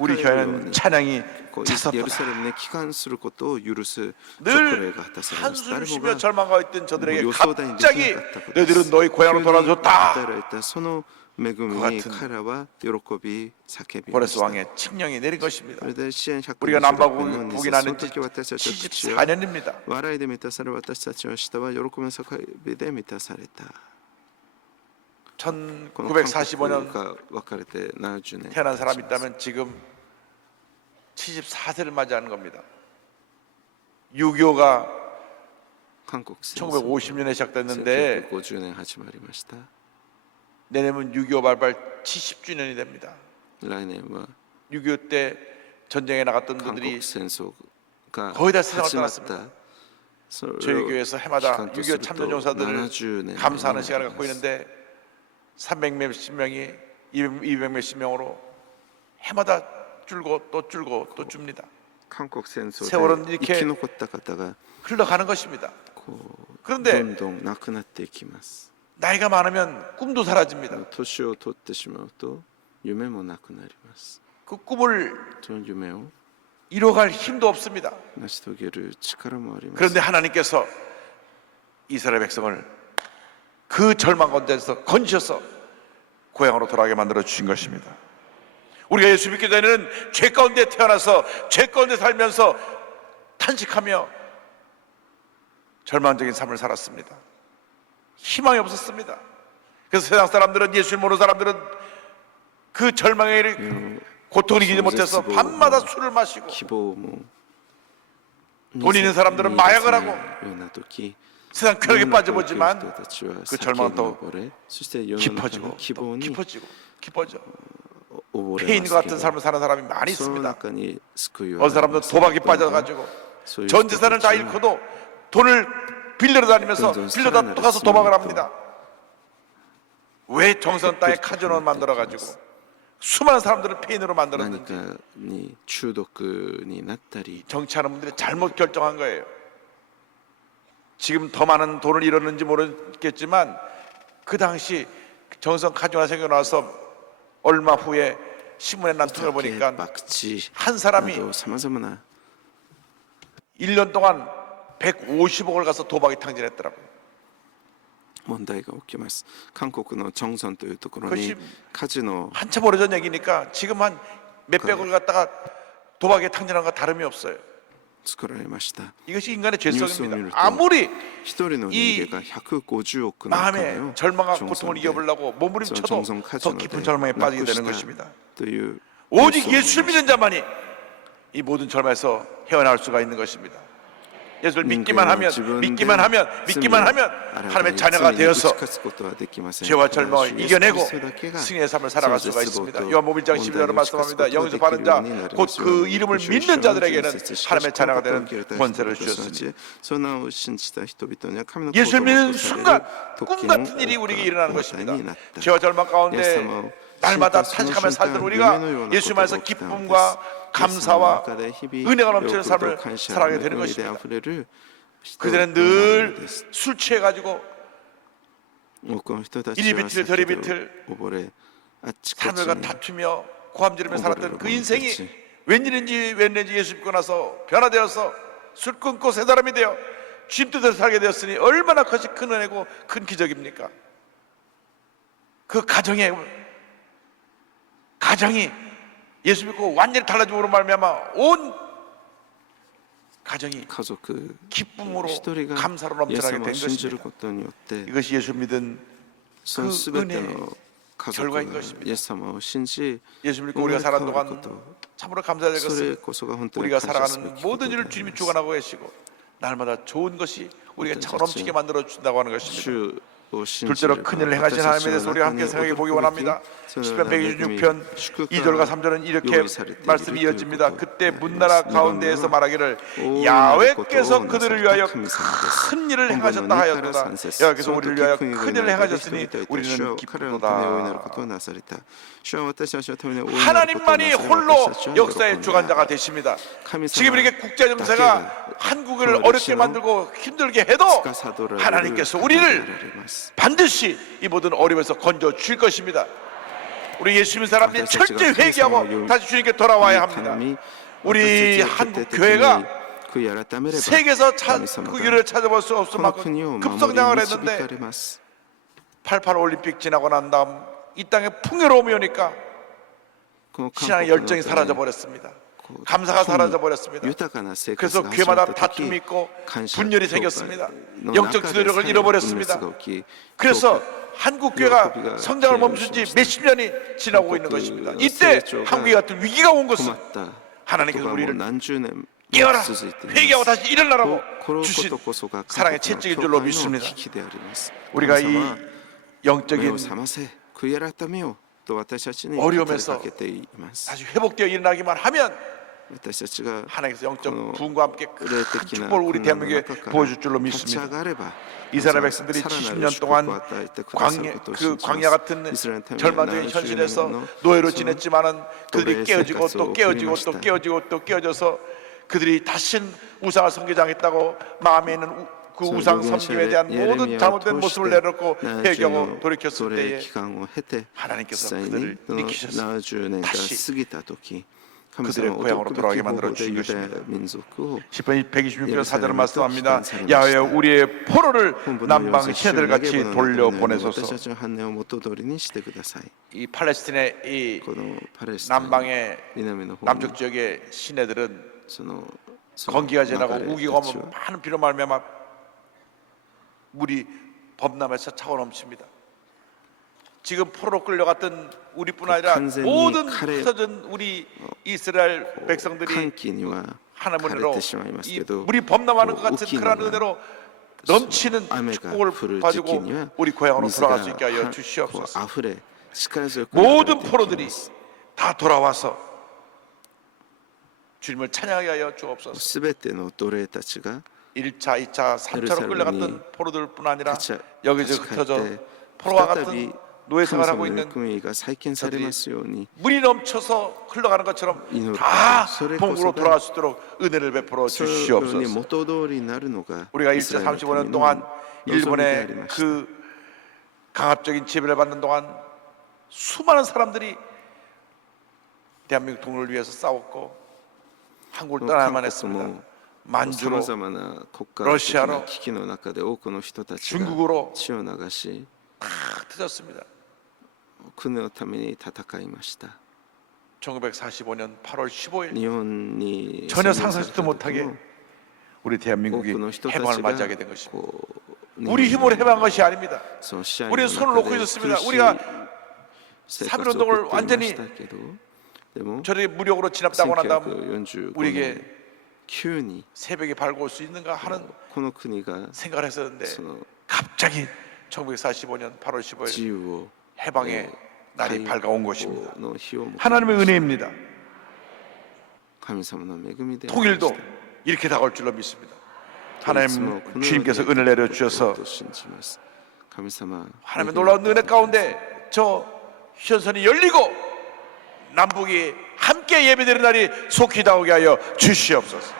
우리 혀에는 찬양이 こう 찼었다. エルサレムに帰還することを許す勅 늘 令が果たされました 한숨 誰も 쉬며 が 절망하고 있던 저들에게 뭐 요소단이 갑자기 되지 않았다ことです 너희들은 너희 고향으로 急に 돌아줬다. 与えられたその恵みに 같은 彼らは喜び叫びま 고레스 した 왕의 칙령이 내린 것입니다. それで支援 우리가 126 남바국이 年に 북이 その 나는 時私たちは口を 74년입니다. 笑いで満たされ私たちの舌は喜びの叫びで満たされたこの韓国 1945년 が別れて70年 태어난 사람이 있다면 지금 74세를 맞이하는 겁니다. 6.25가 韓国戦争 1950년에 시작됐는데 1950年始まりました 내년은 6.25 발발 70주년이 됩니다. 来年は 6.25 때 전쟁에 나갔던 韓 분들이 国戦争が 거의 다 세상을 始まっ 떠났습니다. たそれを 저희 교회에서 해마다 期間とす 6.25 ると 참전용사들을 70年 감사하는 시간을 갖고 있는데 300 몇십 명이 200 몇십 명으로 해마다 줄고 또 줄고 또 줍니다. 韓国戦争 세월은 で 이렇게 生き残った方が 흘러가는 것입니다. こう 그런데 どんどん亡くなっていきます 나이가 많으면 꿈도 사라집니다. 年を取ってしまうと夢もなくなります 그 꿈을 その夢を 이뤄갈 힘도 없습니다. 成し遂げる力もあります 그런데 하나님께서 이스라엘 백성을 그 절망 가운데서 건지셔서 고향으로 돌아가게 만들어 주신 것입니다. 우리가 예수 믿기 전에는 죄 가운데 태어나서 죄 가운데 살면서 탄식하며 절망적인 삶을 살았습니다. 희망이 없었습니다. 그래서 세상 사람들은 예수를 모르는 사람들은 그 절망의 고통을 이기지 못해서 밤마다 술을 마시고 希望も 돈 있는 사람들은 마약을 하고 ような時 세상 쾌락에 世の中を生きる 빠져보지만 人たちは 그 절망은 또 酒に溺れそして世の中の 깊어지고 希望 또 に 깊어지고 깊어져 溺れ 페인과 ますけ 같은 ど 삶을 사는 사람이 많이 その 있습니다. 中に救いは 어떤 사람들은 도박에 빠져가지고 전 재산을 다 잃고도 돈을 빌려러 다니면서 빌려다 또 가서 도박을 합니다. 왜 정선 땅에 카지노를 만들어가지고 수많은 사람들을 페인으로 何 만들었는지 かに中毒になったり 정치하는 분들이 잘못 결정한 거예요. 지금 더 많은 돈을 잃었는지 모르겠지만 그 당시 정선 카지노가 생겨나서 얼마 후에 신문에 난 통을 보니까 博打 한 な 사람이 どさまざまな 1년 동안 150억을 가서 도박에 탕진했더라고요. 問題が起きます韓国のチョンソンというところに 그것이 カジノ 한참 오래전 얘기니까 지금 한 몇백억을 갖다가 도박에 탕진한 거 다름이 없어요. 作られました 이것이 인간의 뉴스를 죄성입니다. 읽을 때 아무리 一人の人間が150億の 마음에 金を 절망과 ジョンソン 고통을 で 이겨보려고 몸부림쳐도 정성 더 카지노 깊은 대 절망에 빠지게 되는 나쿠시다. 것입니다. という 오직 ニュースを 예수를 見ました 믿는 자만이 이 모든 절망에서 헤어나올 수가 있는 것입니다. 예수를 믿기만 하면 믿기만 하면 믿기만 하면 하나님의 자녀가 되어서 죄와 절망을 이겨내고 승리의 삶을 살아갈 수가 있습니다. 요한복음 1장 12절로 말씀합니다. 영접하는 자 곧 그 이름을 믿는 자들에게는 하나님의 자녀가 되는 권세를 주셨으니 예수를 믿는 순간 꿈 같은 일이 우리에게 일어나는 것입니다. 죄와 절망 가운데 날마다 탄식하며 살던 우리가 예수님께서 기쁨과 감사와 은혜가 넘치는 삶을 살아가게 되는 것입니다. 그전엔 늘 술 취해가지고 이리비틀 저리비틀 사람들과 다투며 고함지르며 살았던 그 인생이 웬일인지 예수 믿고 나서 변화되어서 술 끊고 새 사람이 되어 주님 뜻대로 살게 되었으니 얼마나 그것이 큰 은혜고 큰 기적입니까? 그 가정이 예수 믿고 완전히 달라짐으로 말미암아 온 가정이 家族 기쁨으로 一人が 감사로 イエス 넘쳐나게 様 된 を信じる 것입니다. ことによって 이것이 예수 믿은 そのすべての家族 결과인 が 것입니다. イエス様を信じ 예수 믿고 生ま 우리가 れ変わ 살아가는 るこ 동안 と 참으로 감사해야 될 それ 것은 こそが本当に 우리가 感謝すべ 살아가는 きこと 모든 であ 일을 り 주님이 ます 주관하고 계시고 날마다 좋은 것이 우리가 차고 넘치게 만들어 준다고 하는 것입니다. 主を信じ 둘째로 れば 큰일을 행하신 私た 하나님에 ち 대해서 の 우리가 中に 함께 생각해 驚 보기 くべき 원합니다. その 10편 ような恵み 126편 祝福 2절과 が 3절은 用 이렇게 意されている 말씀이 という 이어집니다. こと 그때 であります 문나라 2番目 가운데에서 は 말하기를 大いなる 야훼께서 ことをなさ 그들을 れ 위하여 た神様です 큰 일을 本文の 행하셨다 2から 하였도다. 3節 여호와께서 その 우리를 時 위하여 国々 큰 が 일을 いた人 행하셨으니 々といた主 우리는 よ彼らのために大いなることをなされた主は私たちのために大いなることをな 하나님만이 され 홀로 私たちは喜 역사의 ん 주관자가 だ 되십니다. 神 지금 様 이렇게 국제 정세가 한국을 그 어렵게 역시는 만들고 힘들게 해도 司られる 하나님께서 方であ 우리를 られます 반드시 이 모든 어려움에서 건져 주실 것입니다. 우리 예수 믿는 사람들이 철저히 회개하고 다시 주님께 돌아와야 합니다. 우리 한국 교회가 세계에서 그 길을 찾아볼 수 없을 만큼 급성장을 했는데 88 올림픽 지나고 난 다음 이 땅에 풍요로움이 오니까 신앙의 열정이 사라져 버렸습니다. 감사가 사라져 버렸습니다. 그래서 교회마다 다툼이 있고 분열이 생겼습니다. 영적 지도력을 잃어버렸습니다. 그래서 한국 교회가 성장을 멈춘 지 몇십 년이 지나고 있는 것입니다. 이때 한국이 같은 위기가 온 것은 하나님께서 우리를 깨어라 회개하고 다시 일어나라고 주신 사랑의 채찍인 줄로 믿습니다. 우리가 이 영적인 어려움에서 다시 회복되어 일어나기만 하면 하나님께서 영적 부흥과 함께 큰 축복을 우리 대한민국에 보여줄 줄로 믿습니다. 이스라엘 백성들이 70년 동안 광야 같은 절망적인 현실에서 노예로 지냈지만은 그들이 깨어지고 또 깨어지고 또 깨어지고 또 깨어져서 그들이 다신 우상을 섬기장했다고 마음에 있는 그 우상 섬김에 대한 모든 잘못된 모습을 내놓고 회개하고 돌이켰을 때에 하나님께서 그들을 일으키셔서 다시 그들의 고향으로 돌아가게 만들어 주신 것입니다. 10편 126편 4절을 말씀합니다. 야훼 우리의 포로를 남방 시내들같이 돌려보내소서. 이 팔레스틴의 이 남방의 남쪽 지역의 시내들은 건기가 지나고 우기가 오면 많은 비로 말미암아 물이 범람해서 차고 넘칩니다. 지금 포로로 끌려갔던 우리뿐 아니라 모든 흩어진 우리 이스라엘 백성들이 하나님으로 이 물이 범람하는 것 같은 그런 은혜로 넘치는 축복을 가지고 우리 고향으로 돌아갈 수 있게 하여 주시옵소서. 모든 포로들이 다 돌아와서 주님을 찬양하게 하여 주옵소서. 1차, 2차, 3차로 끌려갔던 포로들뿐 아니라 여기저기 흩어져 포로와 같은 노예 생활하고 있는 저들이 물이 넘쳐서 흘러가는 것처럼 다 본국으로 돌아갈 수 있도록 은혜를 베풀어 주시옵소서. 우리가 1차 35년 동안 일본의 그 강압적인 지배를 받는 동안 수많은 사람들이 대한민국 통일을 위해서 싸웠고 한국을 떠나야만 했습니다. 만주로, 러시아로, 중국으로 다 터졌습니다. 1945년 8월 15일 전혀 상상하지도 못하게 우리 대한민국이 해방을 맞이하게 된 것입니다. 우리 힘으로 해방한 것이 아닙니다. 우리는 손을 놓고 있었습니다. 우리가 3.1운동을 완전히 저렇게 무력으로 진압당하고 난 다음 우리에게 새벽에 밝아올 수 있는가 하는 생각을 했었는데 갑자기 1945년 8월 15일 해방의 날이 밝아온 것입니다. 하나님의 은혜입니다. 통일도 이렇게 다가올 줄로 믿습니다. 하나님 주님께서 은혜를 내려주셔서 하나님의 놀라운 은혜 가운데 저 현선이 열리고 남북이 함께 예배드리는 날이 속히 다가오게 하여 주시옵소서.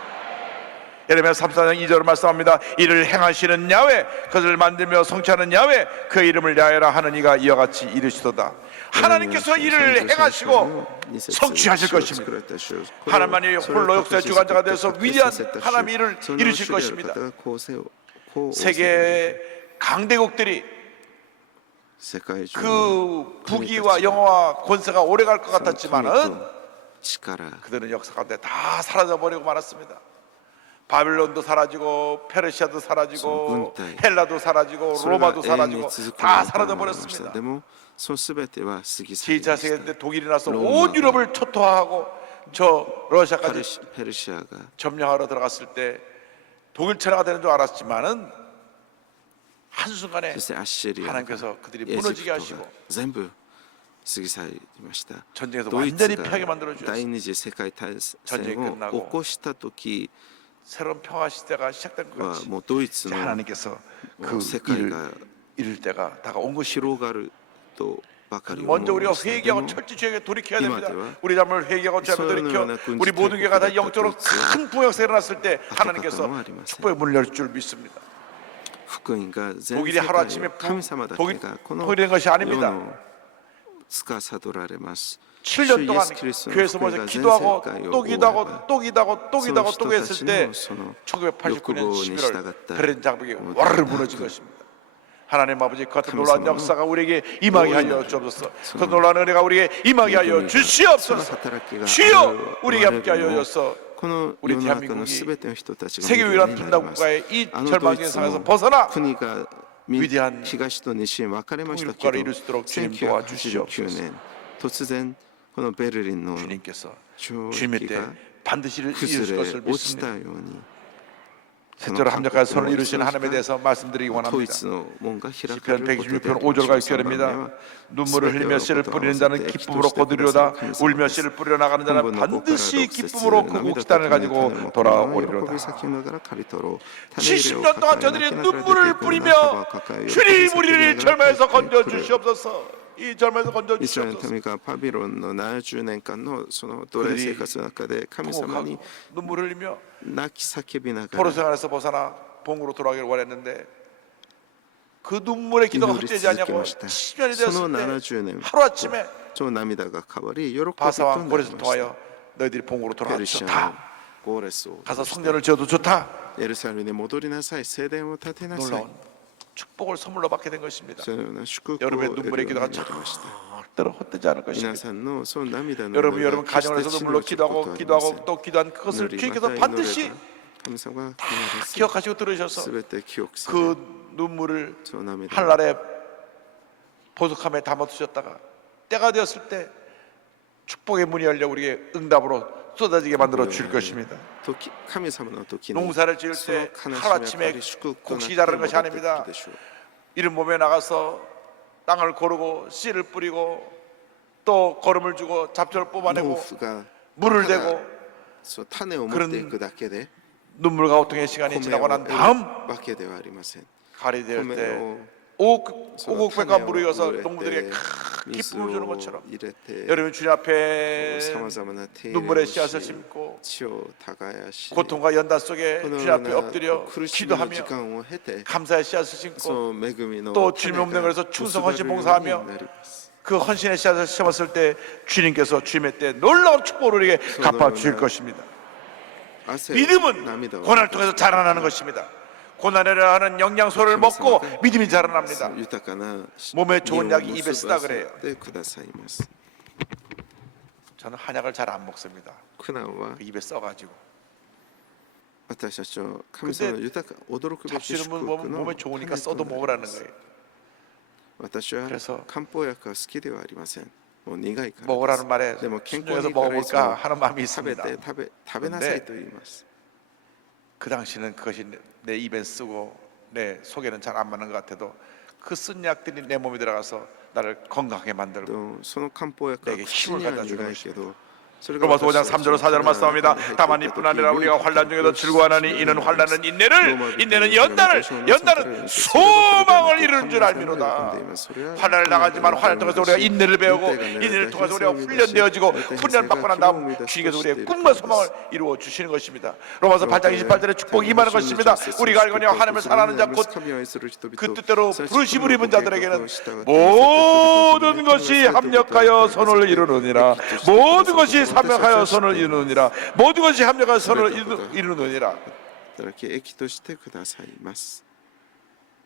예레미야 34장 2절을 말씀합니다. 이를 행하시는 야훼, 그것을 만들며 성취하는 야훼, 그의 이름을 야훼라 하는 이가 이와 같이 이르시도다. 하나님께서 이를 행하시고 성취하실 것입니다. 하나님만이 홀로 역사의 주관자가 되어서 위대한 하나님의 일을 이루실 것입니다. 세계 강대국들이 그 부귀와 영화와 권세가 오래갈 것 같았지만은 그들은 역사 가운데 다 사라져버리고 말았습니다. 바빌론도 사라지고 페르시아도 사라지고 헬라도 사라지고 로마도 사라지고 다 사라져버렸습니다. 2차 세계 때 독일이 나서 온 유럽을 초토화하고 저 러시아까지 점령하러 들어갔을 때 독일 천하가 되는 줄 알았지만은 한순간에 하나님께서 그들이 무너지게 하시고 전쟁에서 완전히 패하게 만들어주셨습니다. 전쟁이 끝나고 새로운 평화 시대가 시작된 것 같이 하나님께서 그 일을 이룰 때가 다가온 것입니다. 먼저 우리가 회개하고 철저히 돌이켜야 됩니다. 우리 삶을 회개하고 죄를 돌이켜 우리 모든 교회가 다 영적으로 큰 부역사가 일어났을 때 하나님께서 축복의 문을 열 줄 믿습니다. 독일이 하루아침에 독일이 된 것이 아닙니다. 7년 동안 교회에서 먼저 기도하고 또 기도하고 또 기도하고 또 기도하고 또 했을 때 1989년 11월 베를린 장벽이 와르르 무너진 것입니다. 하나님 아버지, 그 같은 놀라운 역사가 우리에게 임하게 하여 주옵소서. 그 놀라운 은혜가 우리에게 임하게 하여 주시옵소서. 주여, 우리에게 함께 하여 주셔서 우리 대한민국이 세계 유일한 분단 국가의 이 절망적인 상황에서 벗어나 위대한 통일국가를 이룰 수 있도록 주님 도와주시옵소서. 주님께서 주님의 때 반드시 이루실 것을 믿습니다. 셋째로 합력하여 선을 이루시는 하나님에 대해서 말씀드리기 원합니다. 시편 126편 5절과 6절입니다. 눈물을 흘리며 씨를 뿌리는 자는 기쁨으로 거두리로다. 울며 씨를 뿌리러 나가는 자는 반드시 기쁨으로 그 곡식단을 가지고 돌아오리로다. 70년 동안 저들이 눈물을 뿌리며 주님 우리를 절망에서 건져주시옵소서. 이 절망에서 건져주시옵소서. 눈물 흘리며 포로 생활에서 벗어나 봉으로 돌아가기를 원했는데 그 눈물의 기도가 헛되지 않냐고 10년이 되었을 때 하루아침에 바사왕 고레스를 통하여 너희들이 봉으로 돌아가도 좋다. 가서 성전을 지어도 좋다. 놀라운 축복을 선물로 받게 된 것입니다. 여러분의 눈물의 기도가 절대로 헛되지 않을 것입니다. 여러분 가정에서 눈물로 기도하고 또 기도한 그것을 주님께서 반드시 다 기억하시고 들으셔서 그 눈물을 한날에 보석함에 담아두셨다가 때가 되었을 때 축복의 문이 열려 우리에게 응답으로 쏟아지게 만들어 줄 것입니다. 농사를 지을 때 하루아침에 곡식이 자라는 것이 아닙니다. 이른 몸에 나가서 땅을 고르고 씨를 뿌리고 또 거름을 주고 잡초를 뽑아내고 물을 대고 그런 눈물과 고통의 시간이 지나고 난 다음 가을이 될 때 오곡백과 물이 어서 농부들에게 큰 기쁨을 주는 것처럼 여러분 주님 앞에 눈물의 씨앗을 심고 고통과 연단 속에 주님 앞에 엎드려 기도하며 감사의 씨앗을 심고 또 주님 없는 곳에서 충성 헌신 봉사하며 그 헌신의 씨앗을 심었을 때 주님께서 주님의 때 놀라운 축복을 우리에게 갚아주실 것입니다. 믿음은 고난을 통해서 자라나는 것입니다. 고난이라 하는 영양소를 먹고 믿음이 자라납니다. 몸에 좋은 약이 입에 쓰다 그래요. 저는 한약을 잘 안 먹습니다. 그 입에 써가지고. 근데 잡수는 몸에 좋으니까 써도 먹으라는 거예요. 그래서 먹으라는 말에 순종해서 먹어볼까 하는 마음이 있습니다. 그런데 그 당시는 그것이 내 입에 쓰고 내 속에는 잘 안 맞는 것 같아도 그 쓴 약들이 내 몸에 들어가서 나를 건강하게 만들고 내게 힘을 갖다 주는 것입니다. 로마서 5장 3절로 4절로 말씀합니다. 다만 이뿐 아니라 우리가 환난 중에도 즐거워하나니 이는 환난은 인내를, 인내는 연단을, 연단은 소망을 이루느니라. 한 줄 알미로다. 환난을 나가지만 환난 통해서 우리가 인내를 배우고 인내를 통해서 우리가 훈련되어지고 훈련을 받고 난 다음 주님께서 우리의 꿈과 소망을 이루어 주시는 것입니다. 로마서 8장 28절에 축복이 임하는 것입니다. 우리가 알거니와 하나님을 사랑하는 자 곧 그 뜻대로 부르심을 입은 자들에게는 모든 것이 합력하여 선을 이루느니라. 모든 것이 합력하여 선을 이루느니라. 모든 것이 합력하여 선을 이루느니라.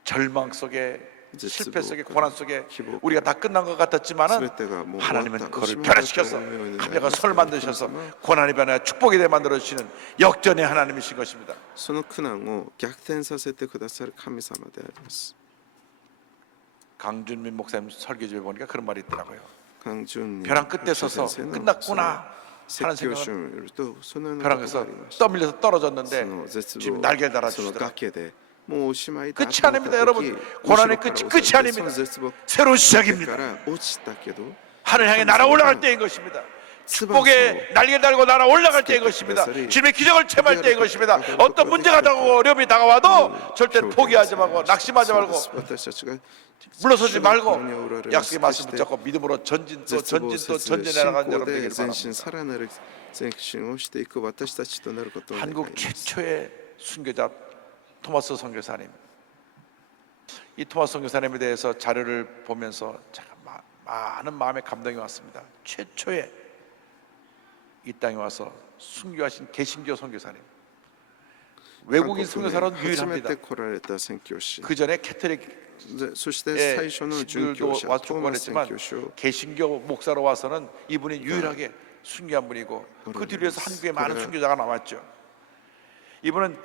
절망 속에 실패 속에 고난 속에 우리가 다 끝난 것 같았지만은 하나님은 그것을 변화시켜서 합력한 선을 만드셔서 고난이 변하여 축복이 되게 만들어 주시는 역전의 하나님이신 것입니다. その苦難を逆転させてくださる神様であります。 강준민 목사님 설교집에 보니까 그런 말이 있더라고요. 강준 벼랑 끝에 서서 끝났구나 하는 생각은 벼랑에서 떠밀려서 떨어졌는데 지금 날개를 달아주시더라고요. 끝이 아닙니다, 여러분. 고난의 끝이 아닙니다. 새로운 시작입니다. 하늘 향해 날아 올라갈 때인 것입니다. 축복에 날개 달고 날아 올라갈 때인 것입니다. 주님의 기적을 체험할 때인 것입니다. 어떤 문제가 다가오고 어려움이 다가와도 절대 포기하지 말고 낙심하지 말고 물러서지 말고 약속의 말씀 붙잡고 믿음으로 전진 또 전진해 나가는 여러분 되기를 바랍니다. 한국 최초의 순교자 토마스 선교사님, 이 토마스 선교사님에 대해서 자료를 보면서 제가 많은 마음의 감동이 왔습니다. 최초의 이 땅에 와서 순교하신 개신교 선교사님, 외국인 선교사로는 유일합니다. 그 전에 캐톨릭 신들도 와서 축복했지만 개신교 목사로 와서는 이분이 유일하게 순교한 분이고 그 뒤로해서 한국에 많은 순교자가 나왔죠. 이분은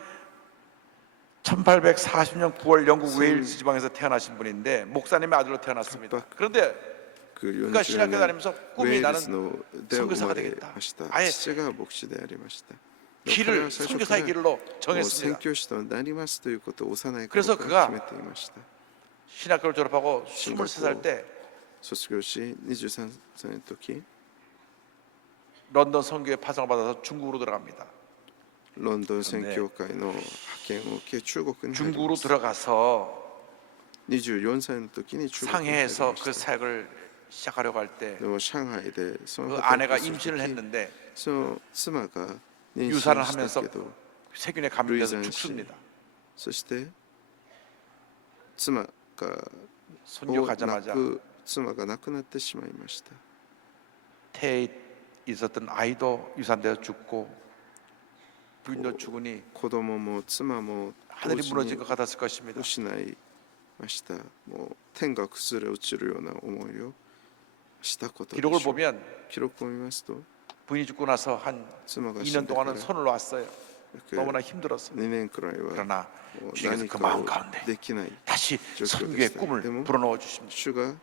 1840년 9월 영국 웨일스 지방에서 태어나신 분인데 목사님의 아들로 태어났습니다. 그런데 그가 신학교 다니면서 꿈이 나는 선교사가 되겠다. 아예 길을 선교사의 길로 정했습니다. 그래서 그가 신학교를 졸업하고 23살 때 런던 선교에 파송을 받아서 중국으로 들어갑니다. 런던 선교회의の派遣を受け中国に 중국으로 들어가서 24歳の時に 상해에서 그 사역을 시작하려고 할 때 그 上海でその 아내가 임신을 했는데 その妻が妊娠 유산을 し 하면서 たけど 세균에 감염돼서 죽습니다. そして妻が 선교 가자마자 妻が亡くなってしまいました。 태에 있었던 아이도 유산돼서 죽고 부인도 죽으니 子供も妻も 하늘이 무너진 것 같았을 것입니다. 失いました。もう天が崩れ落ちるような思いをしたことでしょう。 기록을 보면 記録を見ますと 부인이 죽고 나서 한 妻が死ん 2년 でから 동안은 손을 놨어요. 2 너무나 힘들었어요. 年くらいは 그러나 もう 주님께서 何 그 か 마음 を 가운데 できない 다시 状況 선교의 でした。 꿈을 でも 불어넣어 주십니다. 主が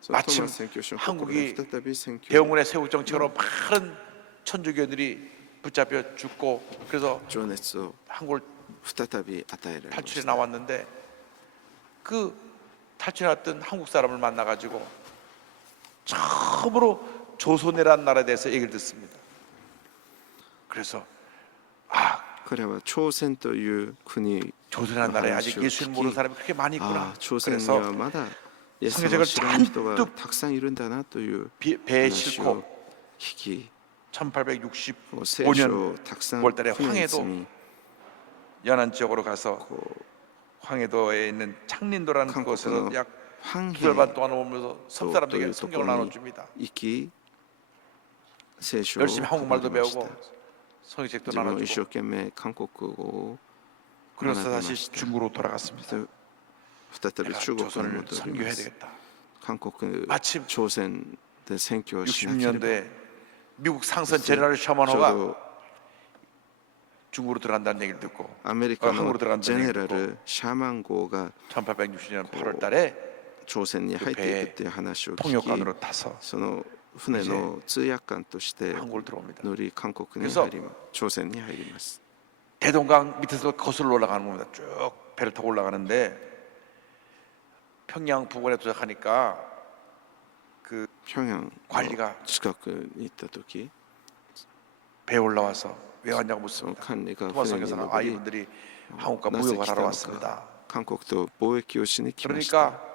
そのト 마침 マス宣教師の心で 한국이 再び宣教 대웅문의 세국 정책으로 많은 천주교들이 붙잡혀 죽고 그래서 情熱を 한국을 再び与えられま 탈출해 した。 나왔는데 그 탈출해왔던 한국 사람을 만나가지고 처음으로 조선이라는 나라에 대해서 얘기를 듣습니다. 그래서彼は朝鮮という国 조선이라는 나라에 아직 예수를 모르는 사람이 그렇게 많이 있구나. 朝鮮に 그래서 はまだイエス様 성경책을 を知らない人が 잔뜩 たくさんいるんだなという 배에 話を 싣고 聞き、 1865聖書 년 をたくさん 월달에 船に 황해도 積み、 연안 지역으로 가서 こう 황해도에 있는 창린도라는 한국은 곳에서 약 황해 9개월 반 동안 오면서 섬 사람들에게 또 성경을 또 나눠줍니다. 行き、聖書を 열심히 配 한국말도 りました 배우고 성경책도 自分も一生 나눠주고 懸命韓国語を 그래서 学びま 다시 した。 중국으로 돌아갔습니다. 再び 내가 中国に 조선을 戻り 선교해야 ます。 되겠다. 韓国、 마침 朝鮮で選挙をしなければ 60년도에 미국 상선 제너럴 ちょう 셔먼호가 ど 중국으로 들어간다는 얘기를 듣고 アメリカの 한국으로 ジ 들어간다는 ェネ 얘기를 ラ 듣고 ルシャーマン号が 1860년 8월 달에 朝鮮に入っていくっていう話を聞き、 통역관으로 타서 その船の通訳官として 한국을 들어옵니다. 乗り韓国に 그래서 入ります。朝鮮に入ります。 대동강 밑에서 거슬러 올라가는 겁니다. 쭉 배를 타고 올라가는데 평양 부근에 도착하니까 그 平壌 관리가 の近くに行った時、 배에 올라와서 왜 왔냐고 その 묻습니다. 管理が 토마스 船に 선교사가 登り、 이분들이 한국과 なぜ 무역을 来た 하러 の 왔습니다. か、韓国と貿易をしに来ました。 그러니까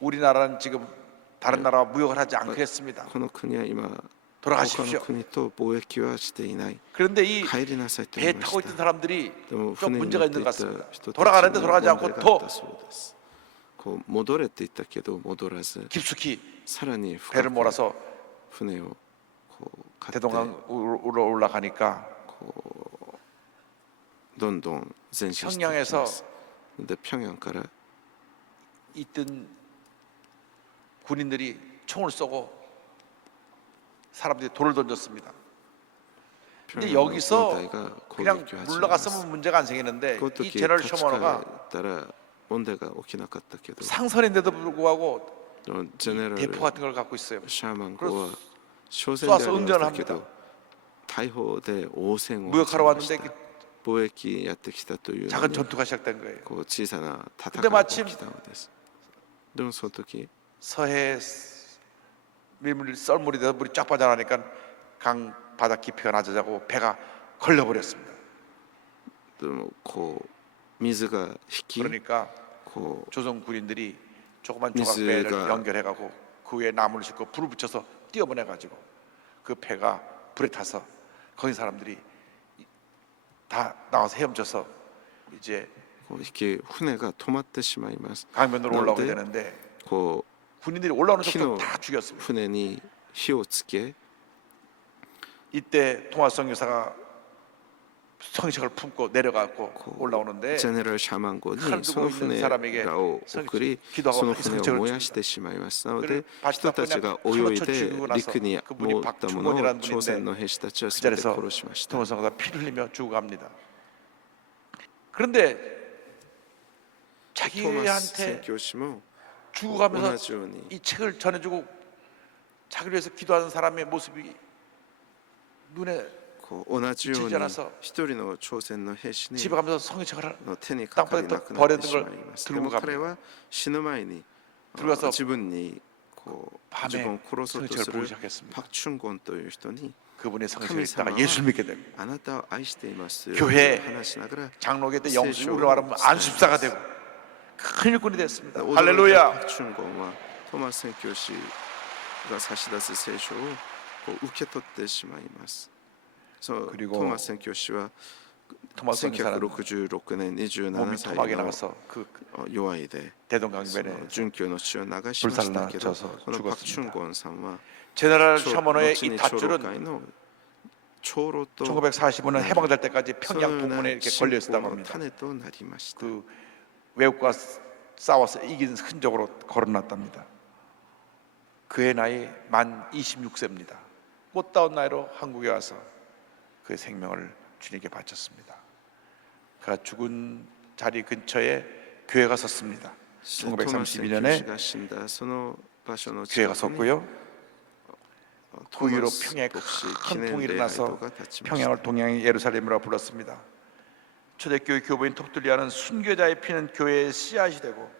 우리나라는 지금 다른 나라와 무역을 하지 않겠습니다. この国は今他 돌아가십시오. の国と貿易はしていない。 그런데 이 帰りなさいと 배 言いま 타고 し 있던 た。 사람들이 でも 좀 船に 문제가 乗って 있는 い 것 た 같습니다. 人たち 돌아가는데 に 돌아가지 問 않고 題があ 더 ったそうです。こう戻れって言ったけど戻らず、 깊숙이 さらに深 배를 く 몰아서 船をこう買って 대동강으로 올라가니까 どんどん前進していき 평양에서 ます。で平壌から 있던 군인들이 총을 쏘고 사람들이 돌을 던졌습니다. 근데 平壌の軍 여기서 隊が攻 그냥 撃を始めます。 물러갔으면 문제가 안 생기는데 この 이 時 제너럴 立ち返 셔머너가 ったら問題が起きなかったけど、 상선인데도 불구하고 ジェネラル 대포 같은 걸 갖고 있어요. シャーマン号は 그래서 商船であり 쏴서 ま 운전을 したけ 합니다. ど大砲で応戦を始 무역하러 めまし 왔는데 た。貿易やってきたというの 작은 に 전투가 시작된 거예요. こう小さな戦 근데 いが 마침 起きたのです。でもその時 서해 밀물이 썰물이 돼서 물이 쫙 빠져나가니까 강 바다 깊이가 낮아지고 배가 걸려버렸습니다. でもこう水が引き 그러니까 こ 조선 군인들이 조그만 미스가- 조각배를 연결해가고 그 위에 나무를 싣고 불을 붙여서 띄어보내가지고 그 배가 불에 타서 거기 사람들이 다 나와서 헤엄쳐서 이제 う引き船が止まってしまいます。 강변으로 올라오게 그런데 되는데 こ 군인들이 올라오는 키노- 속도 다 죽였습니다. う船に火をつけ 이때 통화성 유사가 성의식을 품고 내려가고 올라오는데 ジェネラルシャーマン号に 칼 そ 들고 の 있는 船 사람에게 らを送り 기도하고 その船を 성책을 燃や 줍니다. してしまいますなの 그를 で 바짝 人たちが泳い 칼로 で 죽이고 나서 陸に 그분이 持ったものを 박충곤이라는 朝鮮 분인데 の兵士たちは 그 全て 자리에서 殺しました。 통화성가 피를 흘리며 죽어갑니다. 그런데 トマス宣 자기한테 教師も 죽어가면서 同じように 이 책을 전해주고 자기를 위해서 기도하는 사람의 모습이 눈에 こう同じように 지지 않아서 一人の朝鮮の兵士に 집에 가면서 성의책을 の手にかかりなくなってしまいます。で 땅바닥에 も彼は死ぬ前に 들어가서 自分にこう自分を 밤에 殺そうと 성의책을 す 보기 る 시작했습니다. パク・チュンゴンという人に 그분의 성의책을神 읽다가 様 예수를 믿게 됩니다. あなたを愛しています 교회 と話しながら 장로계 때 세쇼 영수로 말하면 안수사가 되고 큰 일꾼이 됐습니다. 驚いたパ 할렐루야. ク・チュンゴンはトマス宣教師が差し出す聖書をこう受け取ってしまいます。そう 그리고 トマス宣教師は 토마스 성사는 1966年 27 몸이 歳 토막에 の 나가서 그 弱いで 대동강변에 殉教の血を流しましたけど 불살라져서 このパク・チュン 죽었습니다. ゴンさんは 제너럴 長 셔머너의 後 이 に長老 밧줄은 会の長老と 1945년 해방될 때까지 평양 부문에 이렇게 걸려 있었다고 の 합니다. 種となりました。 그 외국과 싸워서 이긴 흔적으로 걸어놨답니다. 그의 나이 만 26세입니다. 꽃다운 나이로 한국에 와서 그의 생명을 주님께 바쳤습니다. 그가 죽은 자리 근처에 교회가 섰습니다. 1932년에 が死んだその場所の 교회가 近くに 섰고요. 그 이후로 トマス 평양에 牧師 큰 記念 풍이 礼拝 일어나서 堂が立ちました 평양을 동양의 예루살렘이라고 불렀습니다. 초대교회 교부인 톡들리아는 순교자의 피는 교회의 씨앗이 되고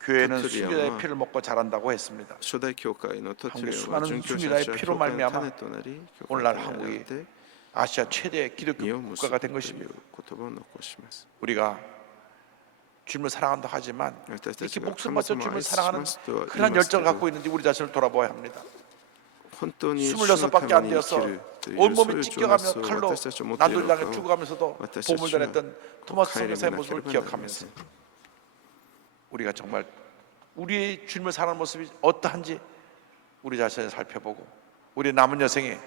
교회는 톡들리아와 순교자의 피를 먹고 자란다고 했습니다. 初代教会のトトリ 한국의 オは 수많은 殉教者 순교자의 たちは 피로 教会の 말미암아 種となり教会 오늘날 に 한국이 あって 아시아 최대의 기독교 実を結 국가가 ぶ 된 という 것입니다. 言葉を残します。 우리가 주님을 사랑한다 하지만 私たち 이렇게 が 목숨 神 바쳐 様を 주님을 愛し 사랑하는 ますとは言い 그런 ますけ 열정을 ど 갖고 있는지 우리 자신을 돌아보아야 합니다. 本当に主の 26밖에 た 안 めに生き 되어서 るという 온몸이 そういう情 찢겨가며 熱を 칼로 私たちは持っているの 난도를 か 당해 を 죽어가면서도 私たち 보물 は 전했던 토마스 顧み 선교사의 なけれ 모습을 ばなりませ 기억하면서 ん。 우리가 정말 우리의 주님을 사랑하는 모습이 어떠한지 우리 자신을 살펴보고 우리 남은 여생에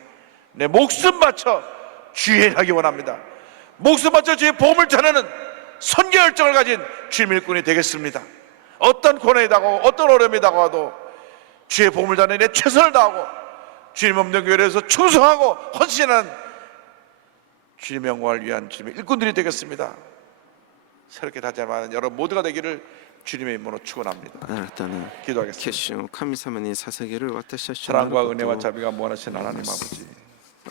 내 목숨 바쳐 주의 일하기 원합니다. 목숨 바쳐 주의 보험을 전하는 선교 열정을 가진 주님의 일꾼이 되겠습니다. 어떤 고난이 다가오고 어떤 어려움이 다가와도 주의 보험을 전하는 내 최선을 다하고 주님 없는 교회에서 충성하고 헌신하는 주님의 영광을 위한 주님의 일꾼들이 되겠습니다. 새롭게 다짐하는 여러분 모두가 되기를 주님의 이름으로 축원합니다. 新たな 기도하겠습니다. 決心を神様に捧げる私たちの 사랑과 こと 은혜와 を 자비가 무한하신 하나님 아버지,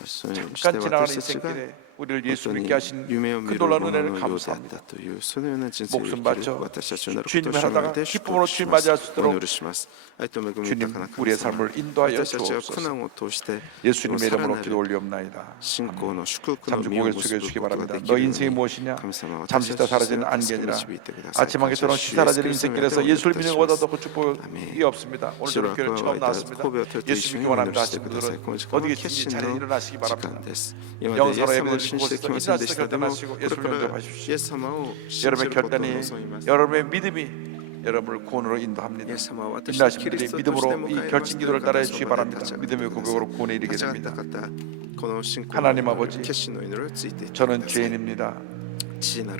そうして 잠깐 지나가는 私たちが 인생길에 우리를 예수 本当に 믿게 하신 夢を 그 見る 놀라운 もの 은혜를 のようであっ 감사합니다. たというそのような人生を生 목숨 きる 바쳐 私たちをなること 주님을 を主にあ 하다가 って祝 기쁨으로 福し 주님 ます 맞이할 수 お祈 있도록 りします愛と恵み 주님 豊かな 우리의 神様 삶을 인도하여 私たちは苦 주옵소서. 難を通して 예수님의 さら 이름으로 な 기도 る 올리옵나이다. 信仰の祝福の 잠시 実を 고개를 結 숙여 ぶ 주시기 ことが 바랍니다. でき 너 るよう 인생이 に 무엇이냐? 神様は 잠시 私 있다 たちを 사라지는 助け 안개니라. 導いてください 아침 한 개 또는 시 사라지는 인생길에서 예수를 믿는 것보다 더 큰 축복이 없습니다. 오늘 저는 교회 처음 나왔습니다. 예수 믿기 원합니다 하신 분들은 어디 계신지 자리에 일어나시기 바랍니다. 영사로 예배드리는 곳에서 일어나셔서 결단하시고 예수를 영접하십시오. 여러분의 결단이 여러분의 믿음이 여러분을 구원으로 인도합니다. 인도하신 분들이 믿음으로 이 결심 기도를 따라해 주시기 바랍니다. 믿음의 고백으로 구원에 이르게 됩니다. 하나님 아버지, 저는 죄인입니다.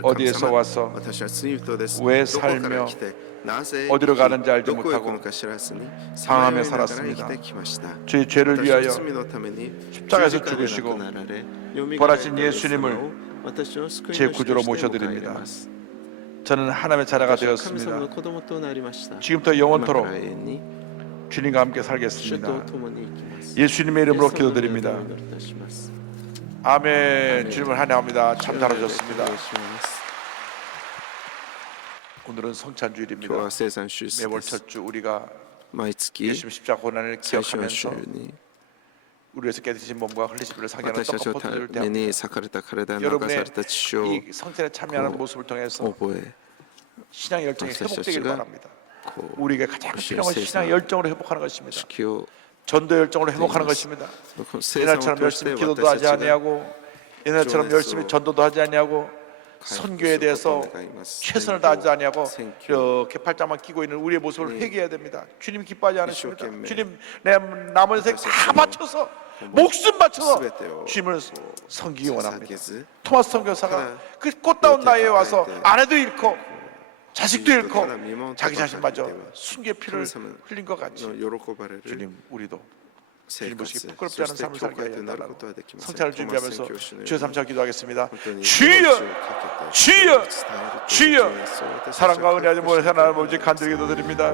어디에서 와서 왜 살며 어디로 가는지 알지 못하고 방황하며 살았습니다. 저희 죄를 위하여 십자가에서 죽으시고 부활하신 예수님을 제 구주로 모셔드립니다. 저는 하나님의 자녀가 되었습니다. 지금부터 영원토록 주님과 함께 살겠습니다. 예수님의 이름으로 기도드립니다. 아멘. 주님을 환영합니다. 참 잘하셨습니다. 오늘은 성찬주일입니다. 매월 첫 주 우리가 毎月 예수님 십자가 고난을 最初の 기억하면서 週に 우리 위해서 깨드신 몸과 흘리신 피를 상기하는 私たちの 떡과 た 포도주를 めに 대합니다. 裂かれた体流 여러분의 された血を 이 성찬에 참여하는 모습을 통해서 覚え 신앙 열정이 회복되길私たちが 바랍니다. こう 우리에게 가장 필요한 건 신앙 열정으로 회복하는 것입니다. 気を 전도 열정으로 회복하는 것입니다. 生産を 옛날처럼 通して 열심히 기도도 私 하지 たちが 아니하고 옛날처럼 열심히 전도도 하지 아니하고 선교에 대해서 최선을 다하지 아니하고 이렇게 팔짱만 끼고 있는 우리의 모습을 회개해야 됩니다. 주님 기뻐하지 않으십니다. 주님 내 남은 인생 다 바쳐서 목숨 바쳐서 주님을 섬기기 원합니다. 토마스 선교사가 그 꽃다운 나이에 와서 아내도 잃고 자식도 잃고 자기 자신마저 순교의 피를 흘린 것 같이 주님 우리도 주님 보시기 부끄럽지 않은 삶을 살게 하여 달라고 성찬을 준비하면서 주여 삼차 기도하겠습니다. 주여 주여 주여 사랑과 은혜하지 못해 하나님 아버지 간절히 기도드립니다.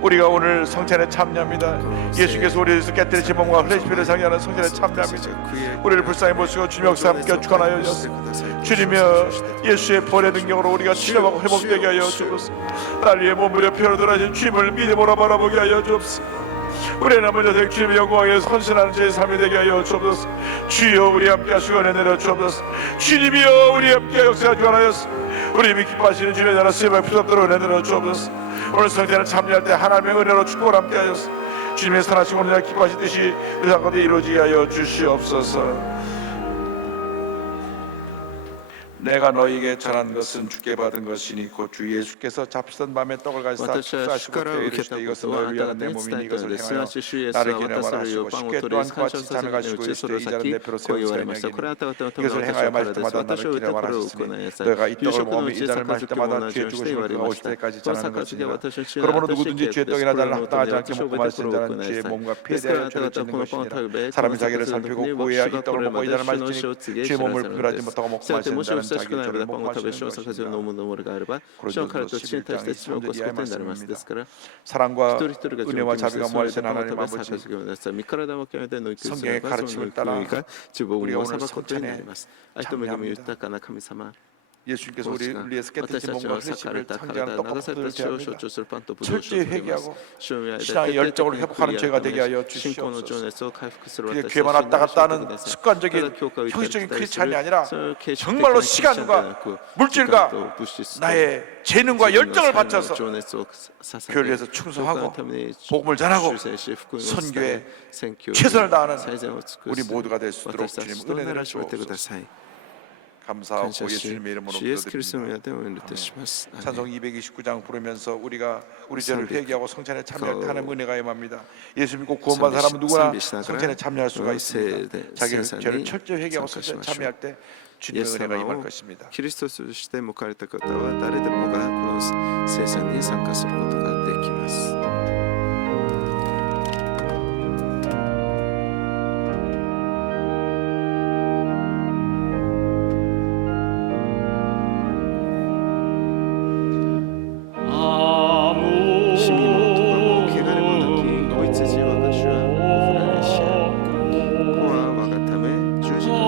우리가 오늘 성찬에 참여합니다. 예수께서 우리에서 깨뜨리신 몸과 흘리신 피를 상기하는 성찬에 참여합니다. 우리를 불쌍히 보시고 주님 역사 함께 축원하여 주옵소서. 주님여 예수의 벌의 능력으로 우리가 치료하고 회복되게 하여 주옵소서. 날 위해 몸부려 피로 돌아진 주님을 믿음으로 바라보게 하여 주옵소서. 우리의 남은 자들 주님의 영광에 헌신하는 제 삶이 되게 하여 주옵소서. 주여 우리 함께 하시고 은혜 내려 주옵소서. 주님이여 우리 함께 역사하 주관하였소. 우리 이미 기뻐하시는 주님의 나라 쓰임을 필요없도록 은혜 내려 주옵소서. 오늘 성찬을 참여할 때 하나님의 은혜로 축복을 함께 하였소. 주님의 선하시고 오늘 날 기뻐하시듯이 의상 가운데 이루어지게 하여 주시옵소서. 내가 너희에게 전한 것은 주께 받은 것이니 곧 주 예수께서 잡수던 밤에 떡을 가지사 私は主 축사하시고 から 때에 受け 이르시되 たこ 이것은 とはあ 너희를 な 위하여 た 내 に 몸이니 伝えた 이것을 のです。すな 행하여 わち主イエス 나를 は 기념하라 渡される 하시고 パンを 쉽게 取 또한 り 그와 感 같이 謝させ 잔을 る 가지고 うちそ 이르시되 の 이 잔은 先 내 피로 こう 세운 言われました 언약이니 これはあなた方のための 이것을 私 행하여 の 마실 体です 때마다 私を 나를 得た 기념하라 頃を 하셨으니 行いなさい 너희가 이 夕 떡을 食の 먹으면 う 이 ちで 잔을 杯 마실 をも 때마다 同じ 주의 ようにして 죽으심을 言われ 그가 ま 오실 した 때까지 この 전하는 杯は 것이니라 私の血 그러므로 私 누구든지 の 주의 血です 떡이나 これら 잔을 の 합당하지 ため 않게 私を 먹고 覚え 마시는 た頃を 자는 行いな 주의 さい 몸과 で 피에 すからあ 대하여 なた 죄를 方 짓는 このパンを 것이니라 食べこの 사람이 杯 자기를 を飲んだ 살피고 時に 고해야 主 이 がこ 떡을 れ 먹고 ま 이 で 잔을 主の 마시니 死を告げ 주의 知ら 몸을 せるの 부라지 です 못하고 먹고 したがって 마시는 もしお 자는 親しく 자기 なれ 죄를 ばパン 먹고 を食べ 마시는 死をさせる 것이니라 飲むのがあれば死を彼と血に対して罪を起こすことになりますですから 사랑과 一人一人が 은혜와 自分 자비가 のそれ 모아지는 パンを 하나님 食べ 아버지 捧げください身体を極めての生き 성경의 姿がその 가르침을 따라 生きが自分 우리가 を 오늘 裁くことになり 성찬에 ます愛と恵み豊かな神様 예수님께서 우리 私 위해서 깨뜨리신 たち 몸과 は裂かれ 흘리심을 た 상징하는 体流され 떡과 た血を 포도를 象 대합니다. 徴するパンとブドウ酒を 철저히 取ります 회개하고 主の間 신앙의 徹底的 열정을 に 회복하는 悔い 죄가 改め 되게 하여 信仰の 주시옵소서. 情熱を回復する 그게 私たち 교회만 に 왔다 갔다 하는 ください 습관적인 ただ教会を行ったり 형식적인 来たりす 크리스찬이 る 아니라 そういう形式的な 정말로 クリスチャンではなく 시간과 물질과 時間と物質と 나의 재능과 自分の 열정을 才能 바쳐서 情熱を捧げ 교회를 위해서 教会 충성하고 のために 복음을 전하고 修正し福音を 선교에 伝え宣教に 최선을 다하는 最善を尽く 우리 す 모두가 될 수 있도록 私たち 주님 と 은혜 なら 내려 しめてくだ 주옵소서. さい 감사하고 感謝し 예수님의 이름으로 主イエスキリストの 기도드립니다. 皆でお祈りいたします 찬송 229장 부르면서 우리가 우리 죄를 회개하고 성찬에 참여할 때 하나님 은혜가 임합니다. 예수 믿고 구원받은 사람은 누구나 성찬에 참여할 수가 있습니다. 자기 죄를 철저히 회개하고 성찬에 참여할 때 イエ 주님의 ス 은혜가 様 임할 を 것입니다. キリストとして迎えた方は誰でもがこの聖餐に参加することができます シミもとかも汚れもなき子羊我が主はおふられし子は我がため十字架の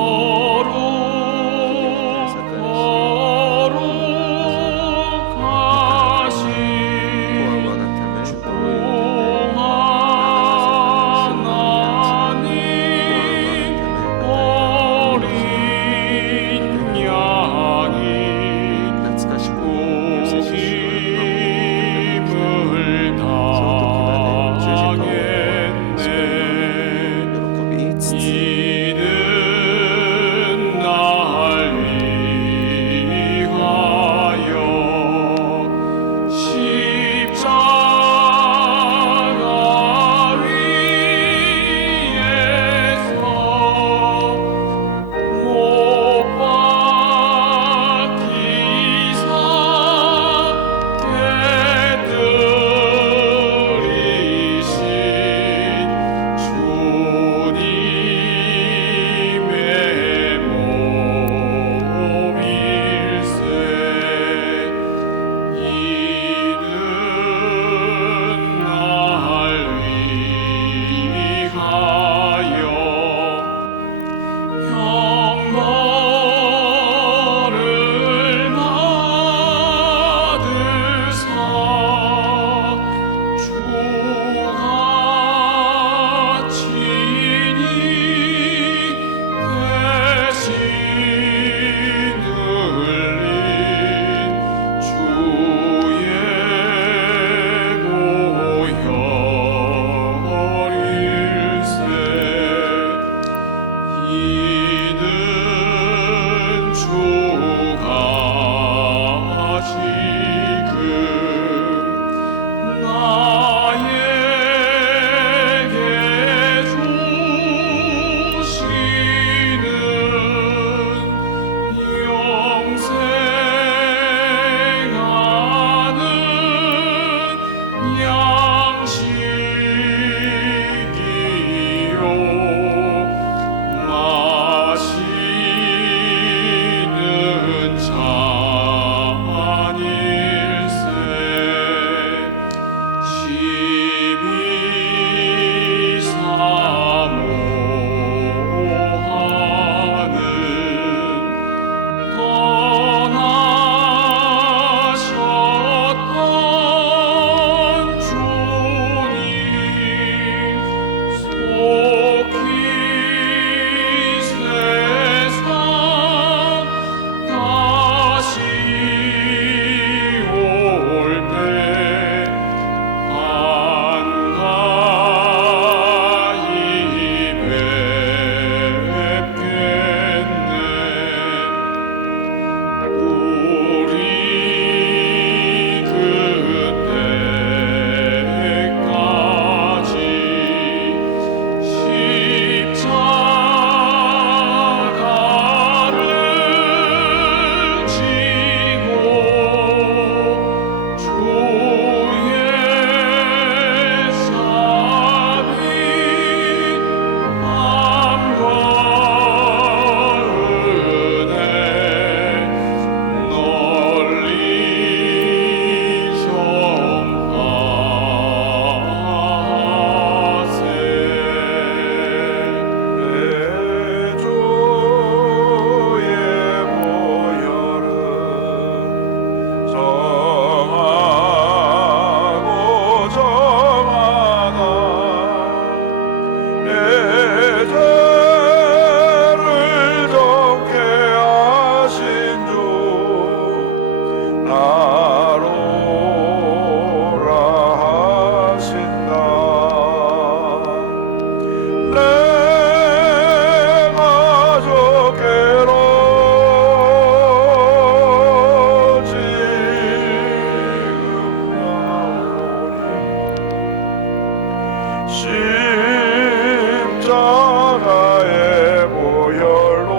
십자가의 보혈로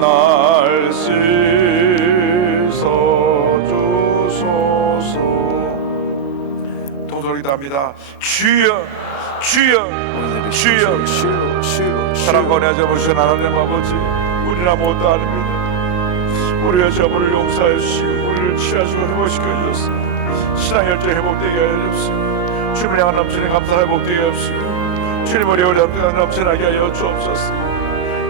날 씻어주소서. 동소리답니다. 주여 주여 주여. 사랑과 은혜 잡으신 하나님 아버지, 우리는 아무것도 아닙니다. 우리의 죄를 용서해 주시고 우리를 취하시고 회복시켜 주셨습니다. 신앙 열정 회복되게 하여 주옵소서. 주님을 향한 넘치는 감사 회복되게 하옵시고 주님 우리 넘쳐나게 하여 주옵소서.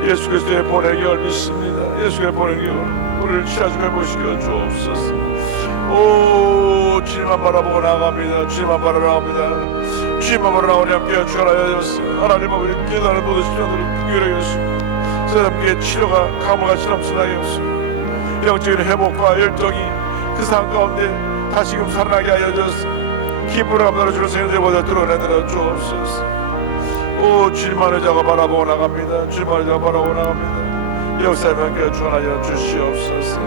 예수 그리스도의 보내기를 믿습니다. 예수의 보내기를 우리를 취하시고 회복시켜 주옵소서. 오, 주님만 바라보고 나갑니다. 주님만 바라봅니다. 주님만 바라보고 함께 주하여 주옵소서. 하나님 아버지 깨달은 모든 시간들을 풍요하게 해주시고 사람께 치료가 감화같이 넘쳐나게 하옵시고 영적인 회복과 열정이 그 삶 가운데 다시금 살아나게 하여 주옵소서. 기쁨을 감사로 주는 생명들보다 드러내들어 주옵소서. 오, 주님만 의자가 바라보고 나갑니다. 주님만 의자가 바라보고 나갑니다. 역사에 함께 주하여 주시옵소서.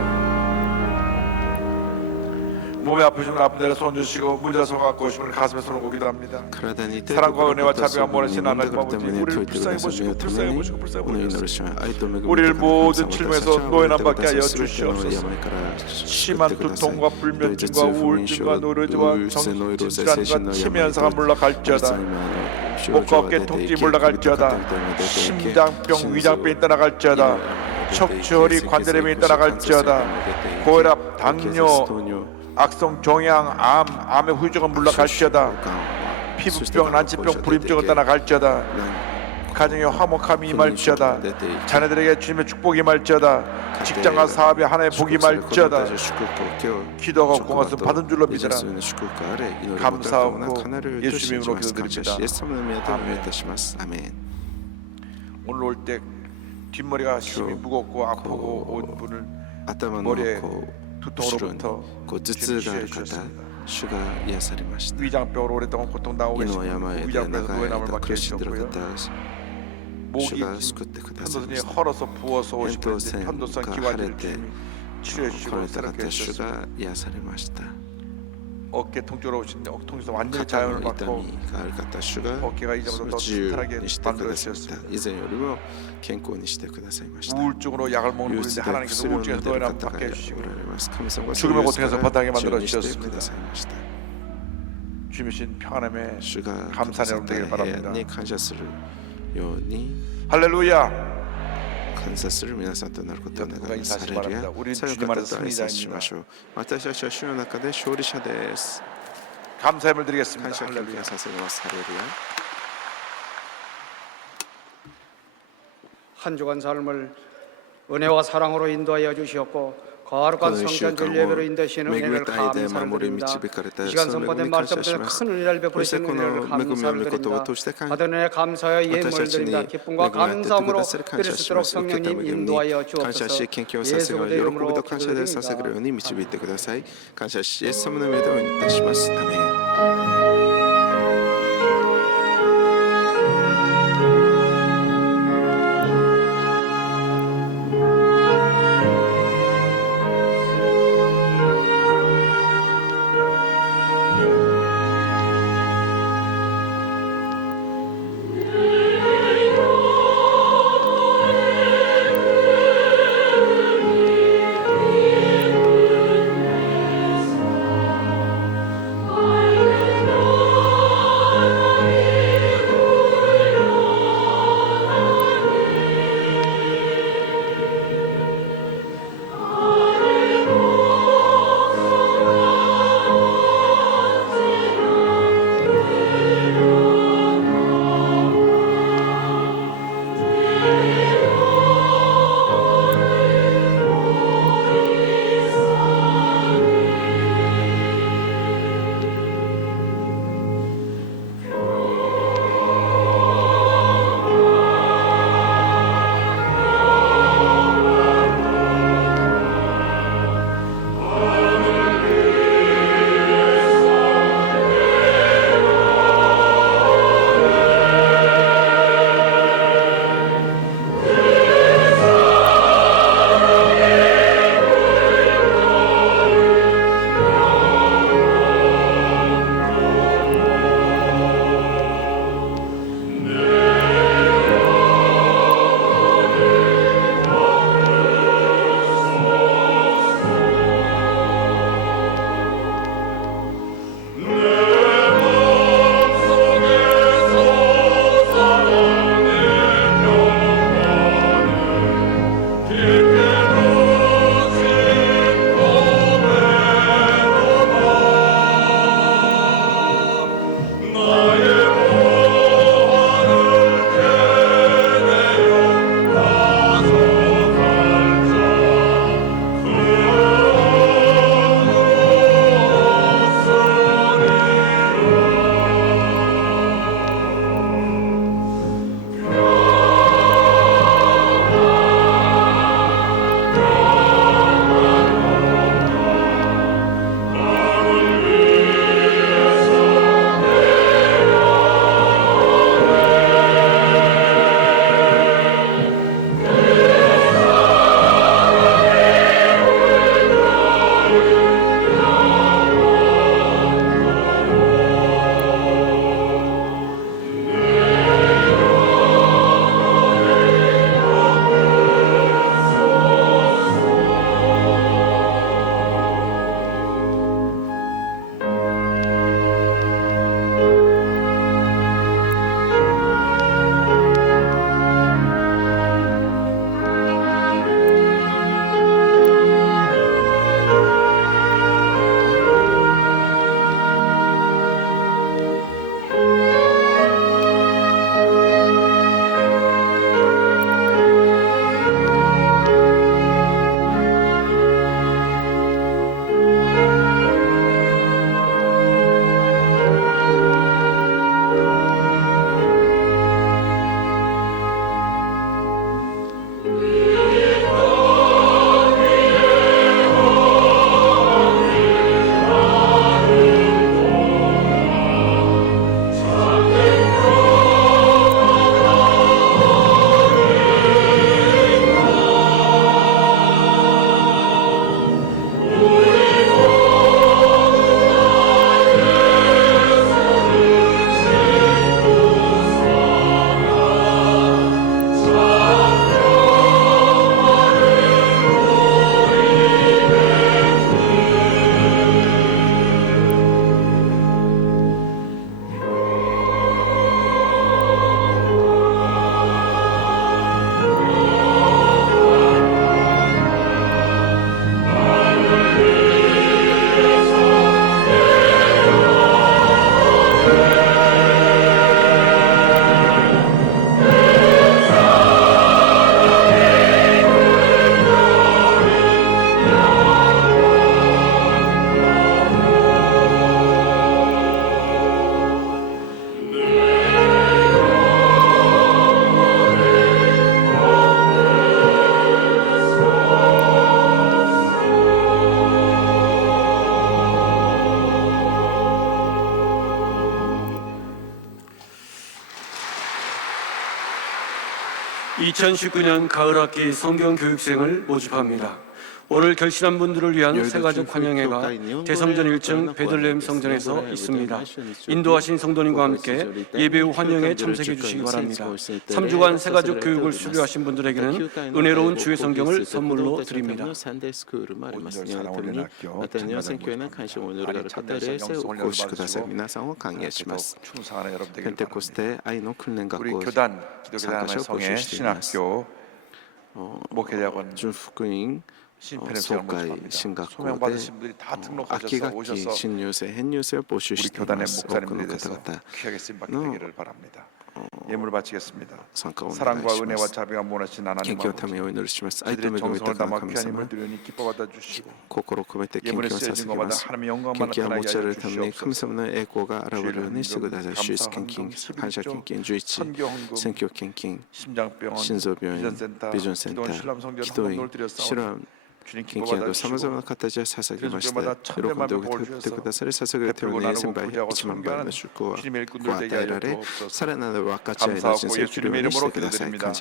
몸이 아프시면 아픈 데를 손 주시고 문제가 손 갖고 오시면 가슴에 손을 고 기도합니다. 사랑과 은혜와 자비가 모르신 하나님 아버지, 우리를 불쌍히 보시고 불쌍히 보시고 불쌍히 보시옵소서. 우리를 모든 질병에서 노예남 받게 하여 주시옵소서. 심한 두통과 불면증과 우울증과 노르지와 정신 질환과 치매 현상을 물러갈지어다. 목과 어깨 통증이 물러갈지어다. 심장병, 위장병이 떠나갈지어다. 척추, 허리, 관절염이 떠나갈지어다. 고혈압, 당뇨, 악성 종양, 암의 후유증은 물러갈지어다. 피부병, 난치병, 불임증은 떠나갈지어다. 가정의 화목함이 임할지어다. 자녀들에게 주님의 축복이 임할지어다. 직장과 사업에 하나의 복이 임할지어다. 기도하고 공헌을 받은 줄로 믿으라. 감사하고 예수님의 이름으로 기도드립니다. 아멘. 오늘 올 때 뒷머리가 심히 무겁고 아프고 온 분을 머리에 두통으로부터 치료해주셨습니다. 위장병으로 오랫동안 고통당하고 계신 위장병에서 노예남을 받게 해주셨고요. 목이 편도선이 헐어서 부어서 오시는데 편도선 기관지를 치료해주시고 새롭게 해주셨습니다. 어깨 통증으로 오시는데 통증에서 완전히 자연을 받고 어깨가 이전보다 더 튼튼하게 만들어주셨습니다. 우울증으로 약을 먹는 분인데 하나님께서 우울증에서 노예남 받게 해주시고 죽음의 고통에서 바닥에 만들어주셨습니다. 주님이신 평안함에 감사의 여러분 되길 바랍니다. 할렐루야. 누가 인사하시기 바랍니다. 우리는 주님 안에서 승리자입니다. 감사함을 드리겠습니다. 할렐루야. 한 주간 삶을 은혜와 사랑으로 인도하여 주시었고 거룩한 성전절 예배로 인도하시는 은혜를 감사를 드립니다. 이 시간 선포된 말씀들은 큰 은혜를 베푸시는 은혜를 감사를 드립니다. 받은 은혜 감사의 예물을 드립니다. 기쁨과 감사함으로 드릴 수 있도록 성령님 인도하여 주옵소서. 예수 그리스도의 이름으로 기도드립니다. 아멘. 2019년 가을학기 성경교육생을 모집합니다. 오늘 결신한 분들을 위한 새가족 환영회가 대성전 1층 베들레헴 성전에서 있습니다. 인도하신 성도님과 함께 예배 후 환영회에 참석해 주시기 바랍니다. 3주간 새가족 교육을 수료하신 분들에게는 은혜로운 주의 성경을 선물로 드립니다. 우리 교단 기독교단의 성의 신학교 목회자건 신편협생을 모집합니다. 소명 받으신 분들이 다 등록하셔서 오셔서 우리 교단의 목사님들에 대해서 귀하게 쓰임받게 되기를 바랍니다. 예물을 바치겠습니다. 사랑과 은혜와 자비가 원하신 하나님 아버지, 저희들의 정성을 담아 귀한 힘을 드리니 기뻐 받아주시고 예물에 쓰여진 것마다 하나님의 영광만 나타나게 하여 주시옵소서. 주의 감사헌금 11조 선교헌금 심장병원 비전센터 기도원 신람성전 헌금을 드렸사오니 주님 기뻐 받아주시고 그리스도마다 천대만 복을 주셔서 베풀고 나누고 부지하고 선교하는 주님의 일꾼들 되게 하여 주옵소서. 감사하고 예수님의 이름으로 기도드립니다.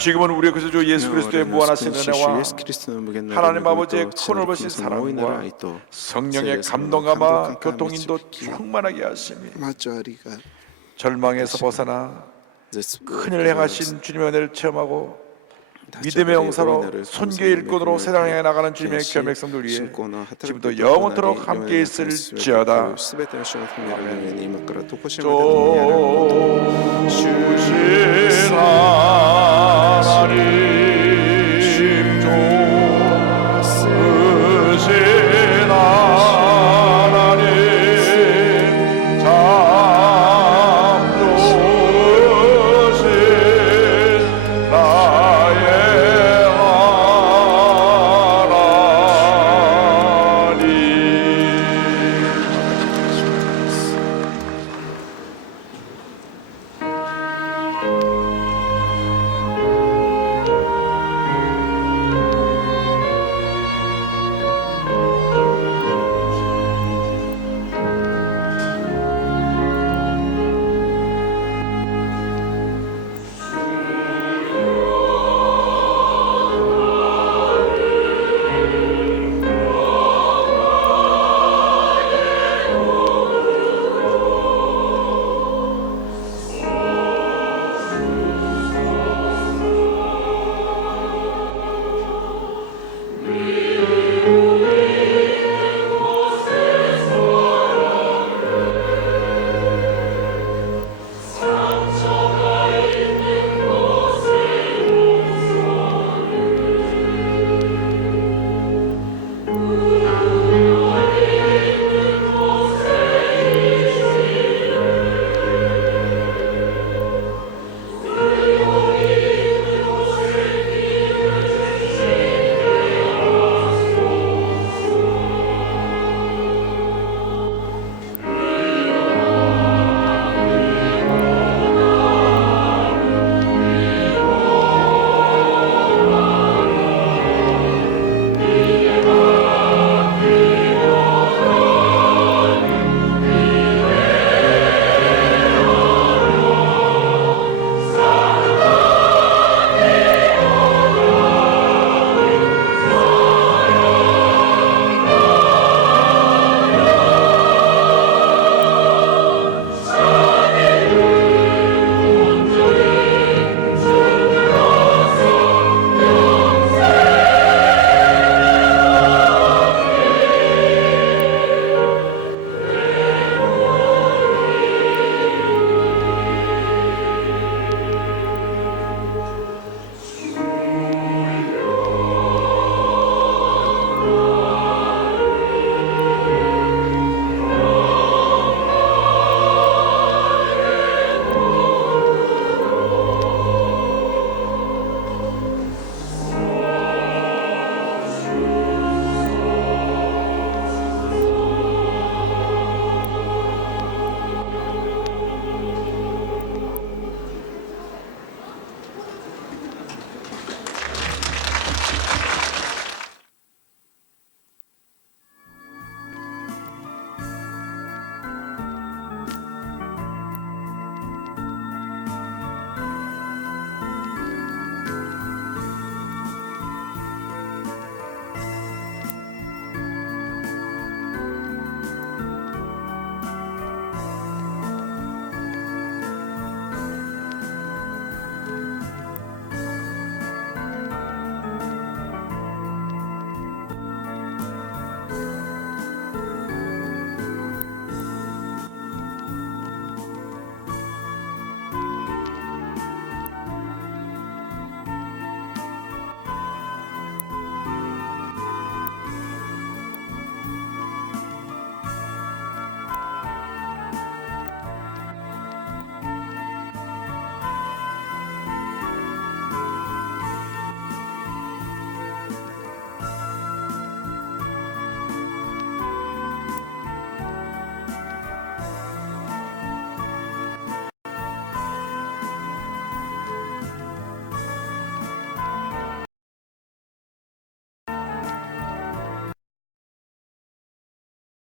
지금은 우리의 구세주 예수 그리스도의 무한하신 은혜와 하나님 아버지의 큰 넓으신 사랑과 성령의 감동감화 교통인도 충만하게 하심이 절망에서 벗어나 큰일 행하신 주님의 은혜를 체험하고 믿음의 영사로 선교의 일꾼으로 세상에 향해 나가는 주님의 귀한 백성들 위해 지금도 영원토록 함께 있을지어다. 아멘.